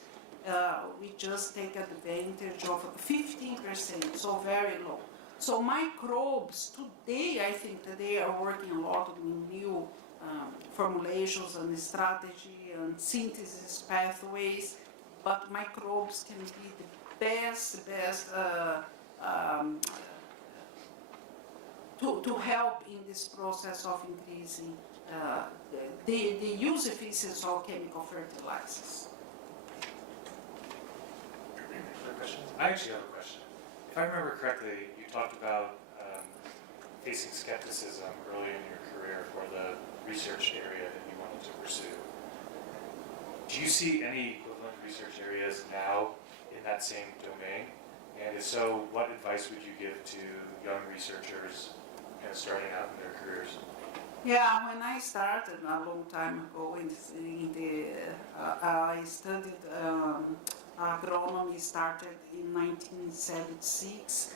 we just take advantage of 15%, so very low. So microbes, today I think that they are working a lot on new formulations and strategy and synthesis pathways, but microbes can be the best to help in this process of increasing the use efficiency of chemical fertilizers. Other questions? I actually have a question. If I remember correctly, you talked about facing skepticism early in your career for the research area that you wanted to pursue. Do you see any equivalent research areas now in that same domain? And if so, what advice would you give to young researchers kind of starting out in their careers? Yeah, when I started a long time ago I studied agronomy, started in 1976.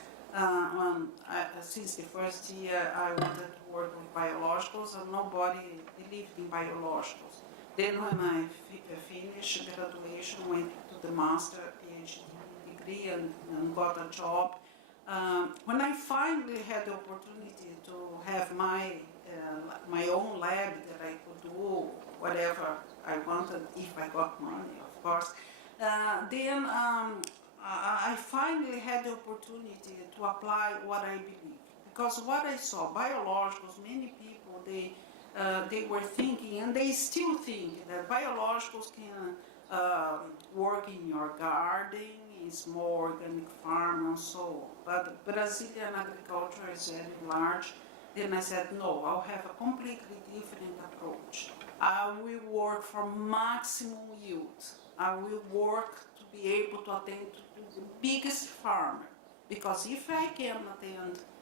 Since the first year I wanted to work with biologicals and nobody believed in biologicals. Then when I finished graduation, went to the master PhD degree and got a job. When I finally had the opportunity to have my own lab that I could do whatever I wanted, if I got money, of course, then I finally had the opportunity to apply what I believe. Because what I saw, biologicals, many people, they were thinking, and they still think, that biologicals can work in your garden, in small organic farm and so on. But Brazilian agriculture is very large. Then I said, no, I'll have a completely different approach. I will work for maximum yield. I will work to be able to attend to the biggest farmer. Because if I can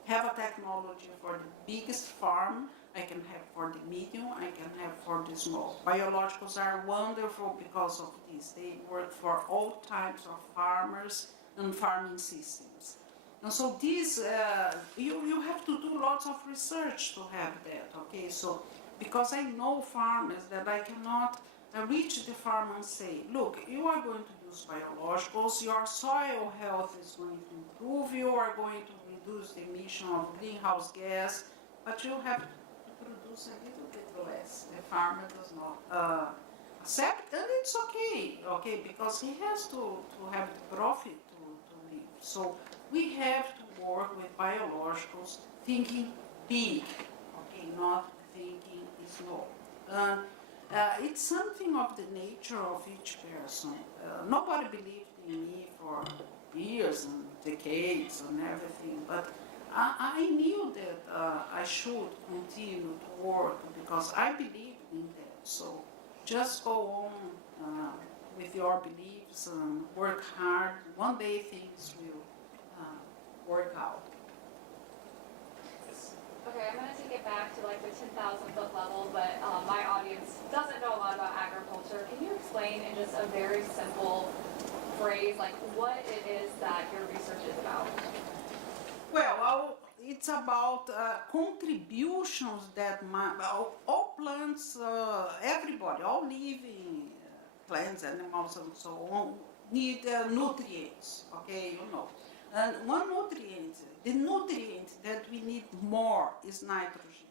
have a technology for the biggest farm, I can have for the medium, I can have for the small. Biologicals are wonderful because of this. They work for all types of farmers and farming systems. And so this, you have to do lots of research to have that, okay? So, because I know farmers that I cannot reach the farm and say, look, you are going to use biologicals, your soil health is going to improve, you are going to reduce the emission of greenhouse gas, but you have to produce a little bit less. The farmer does not accept, and it's okay, because he has to have the profit to live. So we have to work with biologicals thinking big, okay, not thinking small. It's something of the nature of each person. Nobody believed in me for years and decades and everything, but I knew that I should continue to work because I believed in that. So just go on with your beliefs and work hard. One day things will work out. Okay, I'm going to take it back to like the 10,000 foot level, but my audience doesn't know a lot about agriculture. Can you explain in just a very simple phrase, like what it is that your research is about? Well, it's about contributions that all plants, everybody, all living plants, animals, and so on, need nutrients, okay, you know. And one nutrient, the nutrient that we need more is nitrogen,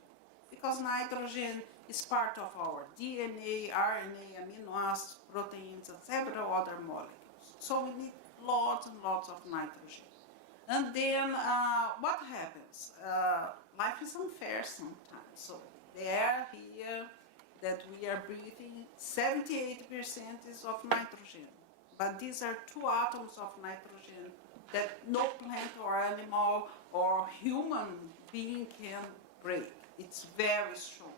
because nitrogen is part of our DNA, RNA, amino acids, proteins, and several other molecules. So we need lots and lots of nitrogen. And then what happens? Life is unfair sometimes. So the air here that we are breathing, 78% is of nitrogen. But these are 2 atoms of nitrogen that no plant or animal or human being can break. It's very strong.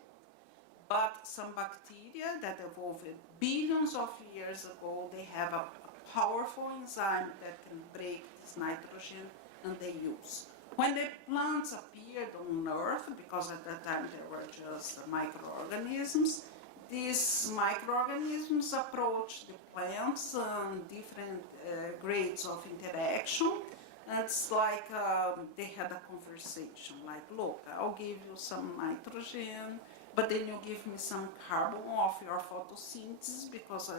But some bacteria that evolved billions of years ago, they have a powerful enzyme that can break this nitrogen, and they use. When the plants appeared on Earth, because at that time they were just microorganisms, these microorganisms approach the plants on different grades of interaction. And it's like they had a conversation, like, look, I'll give you some nitrogen, but then you give me some carbon of your photosynthesis because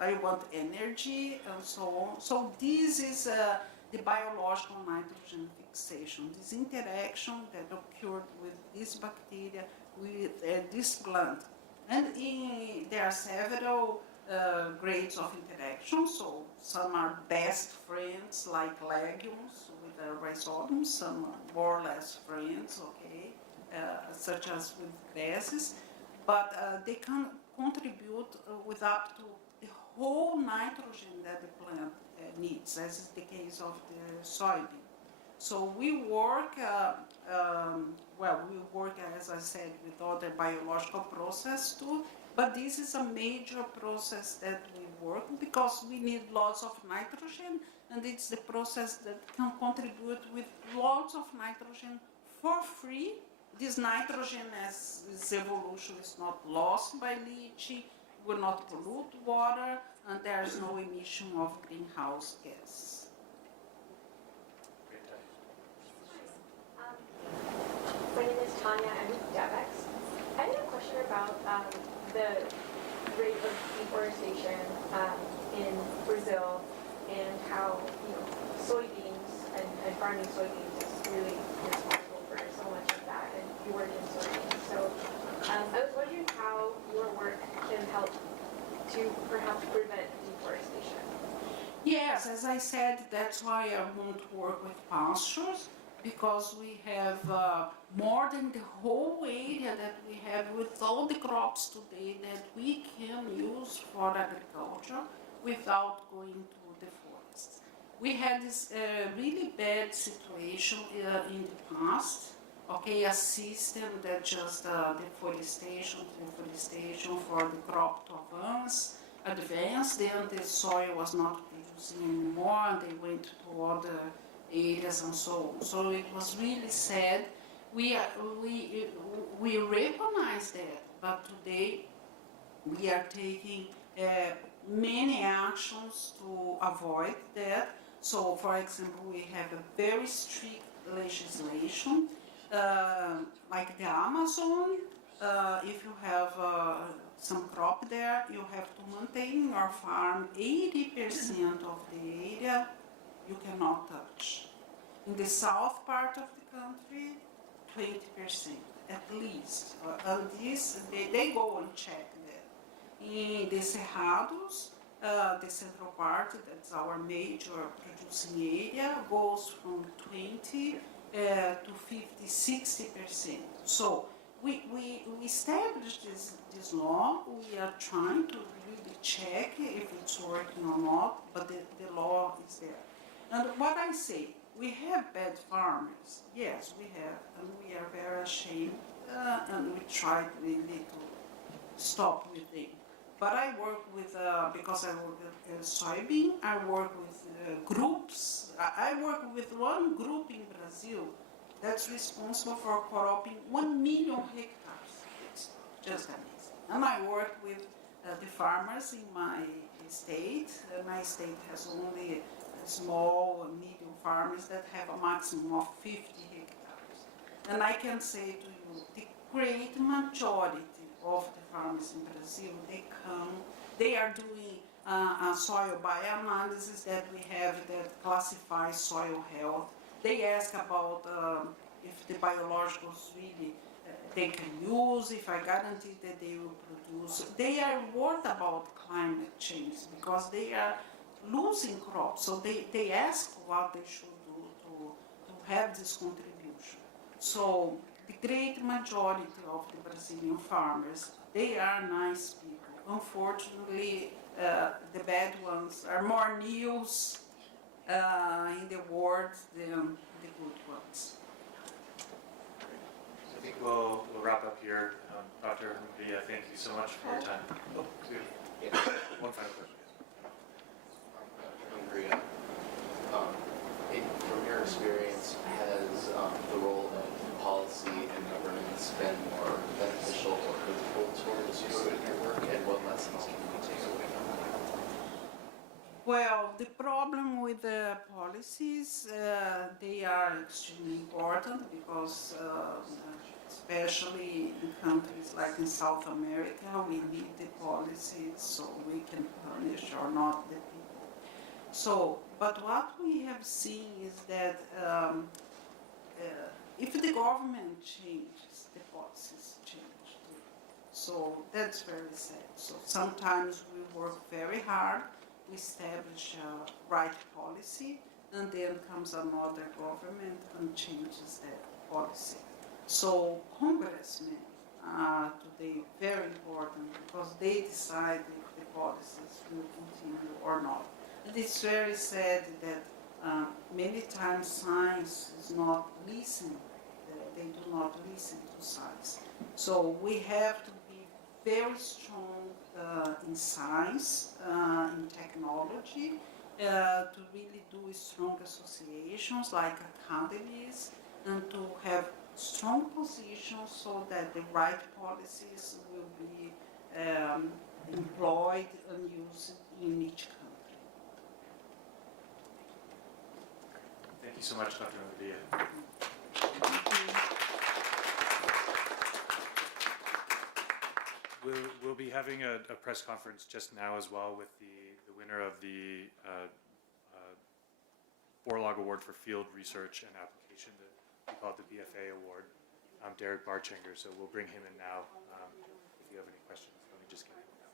I want energy and so on. So this is the biological nitrogen fixation, this interaction that occurred with this bacteria, with this plant. And there are several grades of interaction, so some are best friends like legumes with rhizomes, some are more or less friends, okay, such as with grasses, but they can contribute with up to the whole nitrogen that the plant needs, as is the case of the soybean. So we work, we work, as I said, with other biological process too, but this is a major process that we work because we need lots of nitrogen, and it's the process that can contribute with lots of nitrogen for free. This nitrogen, as its evolution is not lost by leaching, will not pollute water, and there is no emission of greenhouse gases. My name is Tanya. I'm with DevX. I had a question about the rate of deforestation in Brazil and how soybeans and farming soybeans is really responsible for so much of that, and you work in soybeans. So I was wondering how your work can help to perhaps prevent deforestation. Yes, as I said, that's why I want to work with pastures, because we have more than the whole area that we have with all the crops today that we can use for agriculture without going to the forests. We had this really bad situation in the past, okay, a system that just deforestation for the crop to advance, then the soil was not producing anymore, and they went to other areas and so on. So it was really sad. We recognize that, but today we are taking many actions to avoid that. So, for example, we have a very strict legislation, like the Amazon. If you have some crop there, you have to maintain your farm 80% of the area you cannot touch. In the south part of the country, 20% at least. And this, they go and check that. In the Cerrados, the central part, that's our major producing area, goes from 20 to 50, 60%. So we established this law. We are trying to really check if it's working or not, but the law is there. And what I say, we have bad farmers. Yes, we have, and we are very ashamed, and we try really to stop with them. But I work with, because I work with soybean, I work with groups. I work with one group in Brazil that's responsible for cropping 1 million hectares. It's just amazing. And I work with the farmers in my state. My state has only small and medium farmers that have a maximum of 50 hectares. And I can say to you, the great majority of the farmers in Brazil, they come, they are doing a soil bioanalysis that we have that classifies soil health. They ask about if the biologicals really they can use, if I guarantee that they will produce. They are worried about climate change because they are losing crops, so they ask what they should do to have this contribution. So the great majority of the Brazilian farmers, they are nice people. Unfortunately, the bad ones are more news in the world than the good ones. I think we'll wrap up here. Dr. Mvia, thank you so much for your time. Oh, yeah. One final question. Hungria, from your experience, has the role of policy and governance been more beneficial or fruitful towards you in your work, and what lessons can we take away from that? Well, the problem with the policies, they are extremely important because especially in countries like in South America, we need the policies so we can punish or not the people. So, but what we have seen is that if the government changes, the policies change too. So that's very sad. So sometimes we work very hard, we establish a right policy, and then comes another government and changes that policy. So congressmen are today very important because they decide if the policies will continue or not. And it's very sad that many times science is not listening. They do not listen to science. So we have to be very strong in science, in technology, to really do strong associations like academies, and to have strong positions so that the right policies will be employed and used in each country. Thank you so much, Dr. Mvia. We'll be having a press conference just now as well with the winner of the Borlaug Award for Field Research and Application, we call it the BFA Award, Derek Barchinger. So we'll bring him in now. If you have any questions, let me just get him now.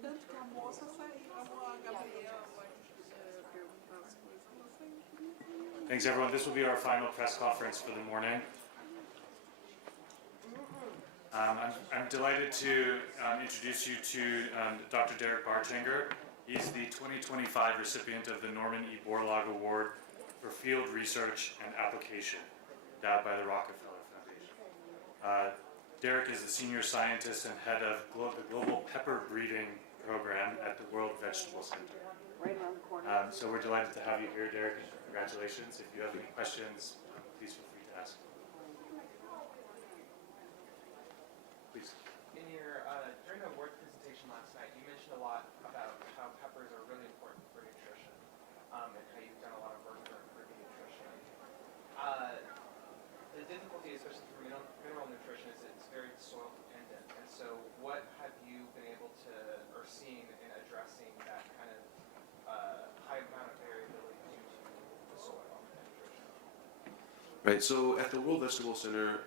Tanto que a moça saiu, a Gabriela vai perguntar as coisas, ela saiu. Thanks, everyone. This will be our final press conference for the morning. I'm delighted to introduce you to Dr. Derek Barchinger. He's the 2025 recipient of the Norman E. Borlaug Award for Field Research and Application, endowed by the Rockefeller Foundation. Derek is the senior scientist and head of the Global Pepper Breeding Program at the World Vegetable Center. Right around the corner. So we're delighted to have you here, Derek, and congratulations. If you have any questions, please feel free to ask. Please. In your during the award presentation last night, you mentioned a lot about how peppers are really important for nutrition, and how you've done a lot of work for improving nutrition. The difficulty, especially for mineral nutrition, is it's very soil dependent. And so, what have you been able to or seen in addressing that kind of high amount of variability due to the soil and nutrition? Right. So at the World Vegetable Center,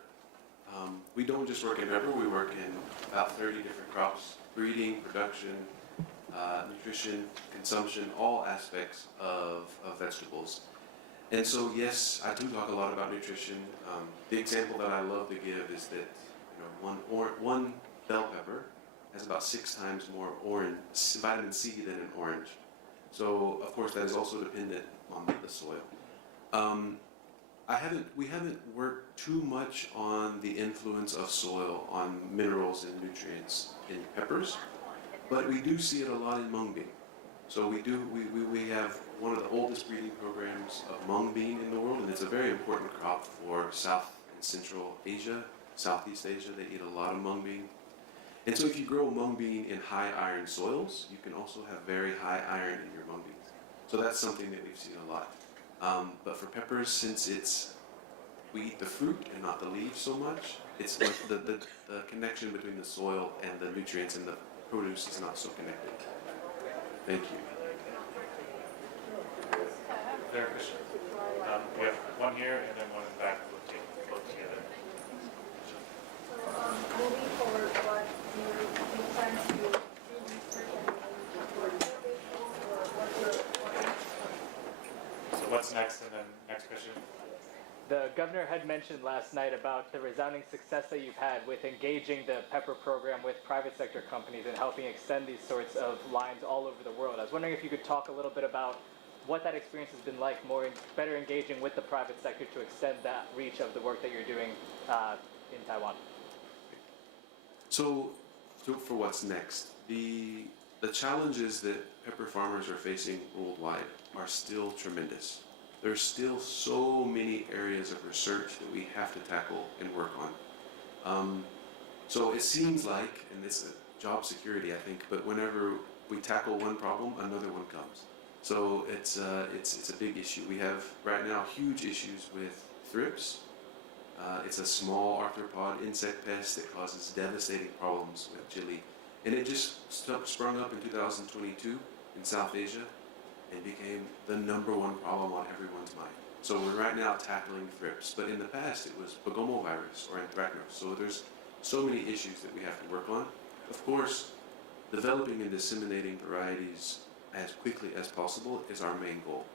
we don't just work in pepper. We work in about 30 different crops: breeding, production, nutrition, consumption, all aspects of vegetables. And so, yes, I do talk a lot about nutrition. The example that I love to give is that one bell pepper has about 6 times more vitamin C than an orange. So, of course, that is also dependent on the soil. We haven't worked too much on the influence of soil on minerals and nutrients in peppers, but we do see it a lot in mung bean. So we have one of the oldest breeding programs of mung bean in the world, and it's a very important crop for South and Central Asia, Southeast Asia. They eat a lot of mung bean. And so if you grow mung bean in high iron soils, you can also have very high iron in your mung beans. So that's something that we've seen a lot. But for peppers, since we eat the fruit and not the leaves so much, it's like the connection between the soil and the nutrients in the produce is not so connected. Thank you. There, Christian. We have one here and then one in the back. We'll take both together. Moving forward, what do you plan to do research and for innovations, or So what's next, and then next question? The governor had mentioned last night about the resounding success that you've had with engaging the pepper program with private sector companies and helping extend these sorts of lines all over the world. I was wondering if you could talk a little bit about what that experience has been like, better engaging with the private sector to extend that reach of the work that you're doing in Taiwan. So for what's next, the challenges that pepper farmers are facing worldwide are still tremendous. There's still so many areas of research that we have to tackle and work on. So it seems like, and it's a job security, I think, but whenever we tackle one problem, another one comes. So it's a big issue. We have right now huge issues with thrips. It's a small arthropod insect pest that causes devastating problems with chili. And it just sprung up in 2022 in South Asia and became the #1 problem on everyone's mind. So we're right now tackling thrips, but in the past it was pagomovirus or anthracnose. So there's so many issues that we have to work on. Of course, developing and disseminating varieties as quickly as possible is our main goal.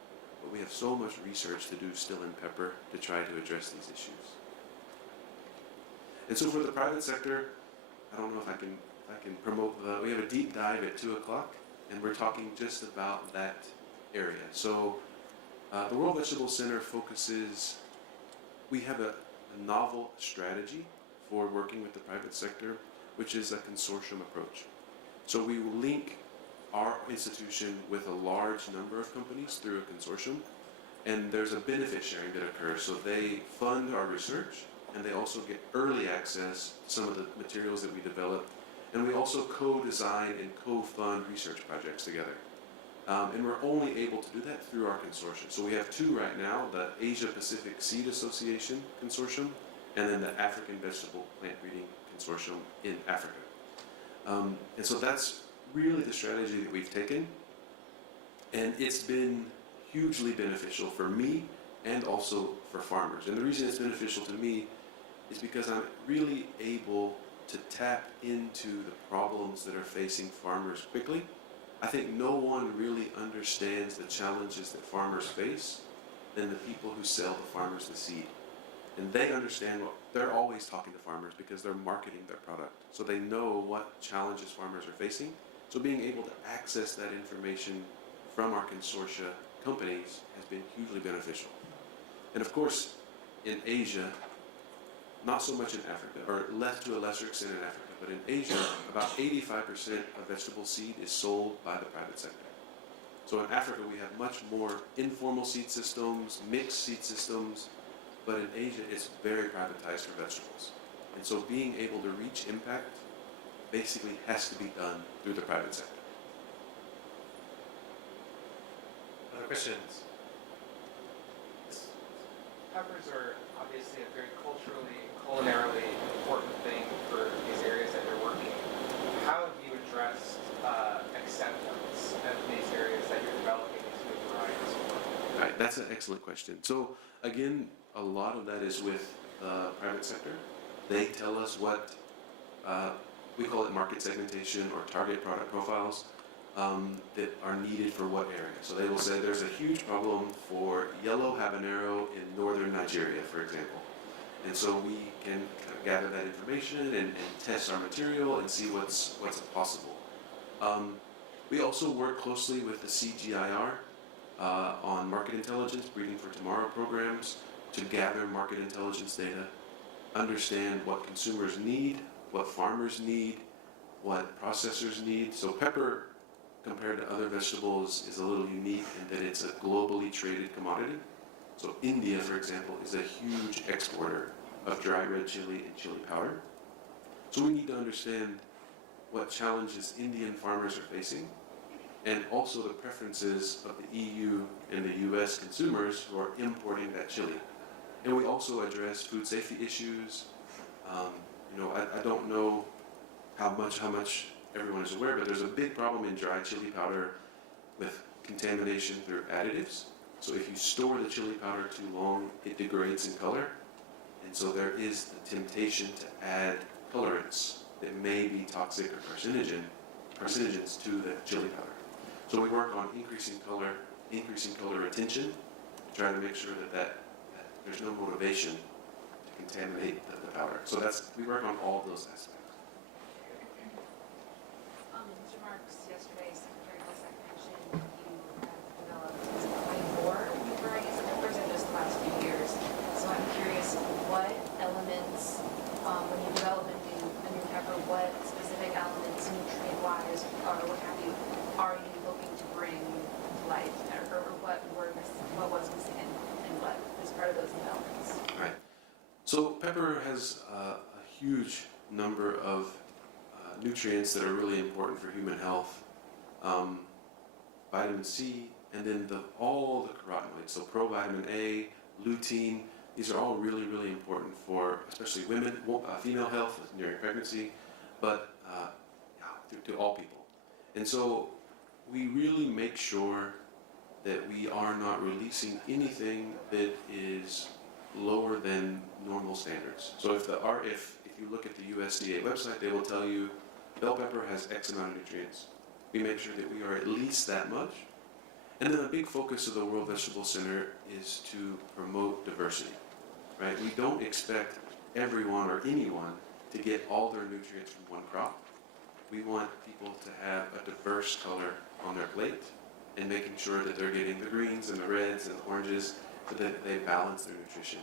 But we have so much research to do still in pepper to try to address these issues. And so for the private sector, I don't know if I can promote, we have a deep dive at 2 o'clock, and we're talking just about that area. So the World Vegetable Center focuses, we have a novel strategy for working with the private sector, which is a consortium approach. So we will link our institution with a large number of companies through a consortium, and there's a benefit sharing that occurs. So they fund our research, and they also get early access to some of the materials that we develop, and we also co-design and co-fund research projects together. And we're only able to do that through our consortium. So we have 2 right now, the Asia Pacific Seed Association Consortium, and then the African Vegetable Plant Breeding Consortium in Africa. And so that's really the strategy that we've taken, and it's been hugely beneficial for me and also for farmers. And the reason it's beneficial to me is because I'm really able to tap into the problems that are facing farmers quickly. I think no one really understands the challenges that farmers face than the people who sell the farmers the seed. And they understand they're always talking to farmers because they're marketing their product. So they know what challenges farmers are facing. So being able to access that information from our consortia companies has been hugely beneficial. And of course, in Asia, not so much in Africa, or to a lesser extent in Africa, but in Asia, about 85% of vegetable seed is sold by the private sector. So in Africa, we have much more informal seed systems, mixed seed systems, but in Asia, it's very privatized for vegetables. And so being able to reach impact basically has to be done through the private sector. Other questions? Peppers are obviously a very culturally, culinarily important thing for these areas that you're working in. How have you addressed acceptance of these areas that you're developing these new varieties for? Right, that's an excellent question. So again, a lot of that is with the private sector. They tell us what, we call it market segmentation or target product profiles. that are needed for what area. So they will say there's a huge problem for yellow habanero in northern Nigeria, for example. And so we can gather that information and test our material and see what's possible. We also work closely with the CGIR on market intelligence, Breeding for Tomorrow programs, to gather market intelligence data, understand what consumers need, what farmers need, what processors need. So pepper, compared to other vegetables, is a little unique in that it's a globally traded commodity. So India, for example, is a huge exporter of dry red chili and chili powder. So we need to understand what challenges Indian farmers are facing, and also the preferences of the EU and the US consumers who are importing that chili. And we also address food safety issues. I don't know how much everyone is aware, but there's a big problem in dry chili powder with contamination through additives. So if you store the chili powder too long, it degrades in color. And so there is the temptation to add colorants that may be toxic or carcinogens to the chili powder. So we work on increasing color retention, to try to make sure that there's no motivation to contaminate the powder. So we work on all of those aspects. Mr. Marks, yesterday, Secretary Vilsack mentioned you have developed 24 new varieties of peppers in just the last few years. So I'm curious, what elements, when you develop a new pepper, what specific elements, nutrient-wise, or what have you, are you looking to bring to life, or what was missing and what is part of those developments? Right. So pepper has a huge number of nutrients that are really important for human health. Vitamin C, and then all the carotenoids. So provitamin A, lutein, these are all really, really important for especially women, female health during pregnancy, but to all people. And so we really make sure that we are not releasing anything that is lower than normal standards. So if you look at the USDA website, they will tell you bell pepper has X amount of nutrients. We make sure that we are at least that much. And then a big focus of the World Vegetable Center is to promote diversity, right? We don't expect everyone or anyone to get all their nutrients from one crop. We want people to have a diverse color on their plate and making sure that they're getting the greens and the reds and the oranges so that they balance their nutrition.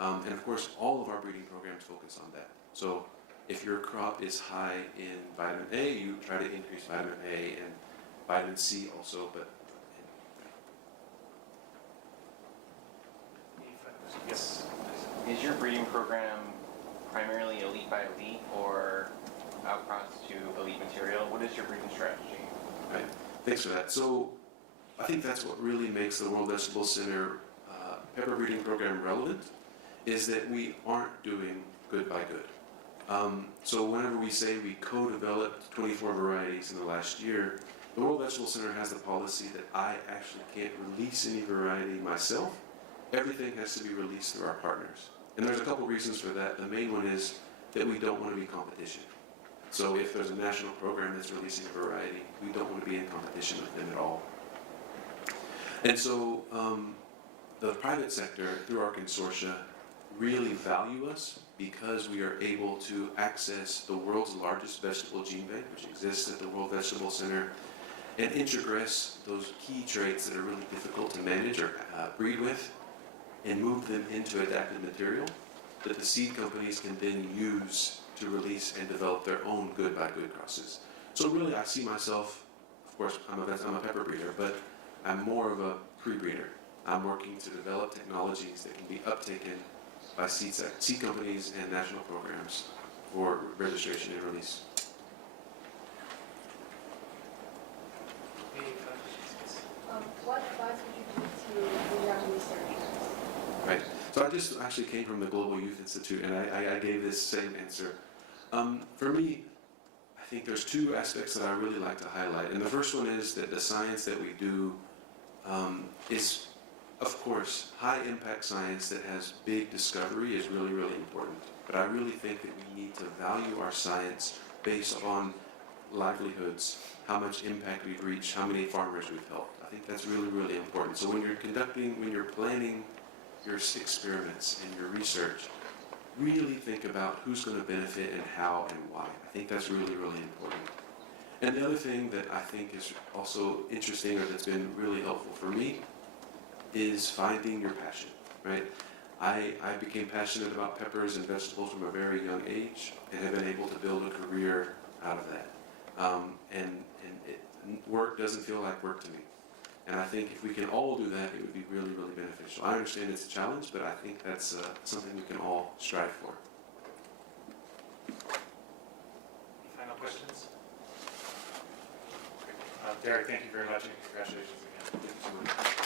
And of course, all of our breeding programs focus on that. So if your crop is high in vitamin A, you try to increase vitamin A and vitamin C also, but Yes. Is your breeding program primarily elite by elite or outcross to elite material? What is your breeding strategy? Right. Thanks for that. So I think that's what really makes the World Vegetable Center pepper breeding program relevant, is that we aren't doing good by good. So whenever we say we co-developed 24 varieties in the last year, the World Vegetable Center has the policy that I actually can't release any variety myself. Everything has to be released through our partners. And there's a couple reasons for that. The main one is that we don't want to be competition. So if there's a national program that's releasing a variety, we don't want to be in competition with them at all. And so the private sector, through our consortia, really value us because we are able to access the world's largest vegetable gene bank, which exists at the World Vegetable Center, and introgress those key traits that are really difficult to manage or breed with, and move them into adapted material that the seed companies can then use to release and develop their own good by good crosses. So really I see myself, of course I'm a pepper breeder, but I'm more of a pre-breeder. I'm working to develop technologies that can be uptaken by seed companies and national programs for registration and release. What advice would you give to the young researchers? Right. So I just actually came from the Global Youth Institute, and I gave this same answer. For me, I think there's two aspects that I really like to highlight. And the first one is that the science that we do is, of course, high-impact science that has big discovery is really, really important. But I really think that we need to value our science based on livelihoods, how much impact we've reached, how many farmers we've helped. I think that's really, really important. So when you're planning your experiments and your research, really think about who's going to benefit and how and why. I think that's really, really important. And the other thing that I think is also interesting, or that's been really helpful for me, is finding your passion, right? I became passionate about peppers and vegetables from a very young age and have been able to build a career out of that. Work doesn't feel like work to me. And I think if we can all do that, it would be really, really beneficial. I understand it's a challenge, but I think that's something we can all strive for. Final questions? Derek, thank you very much and congratulations again. Thank you so much.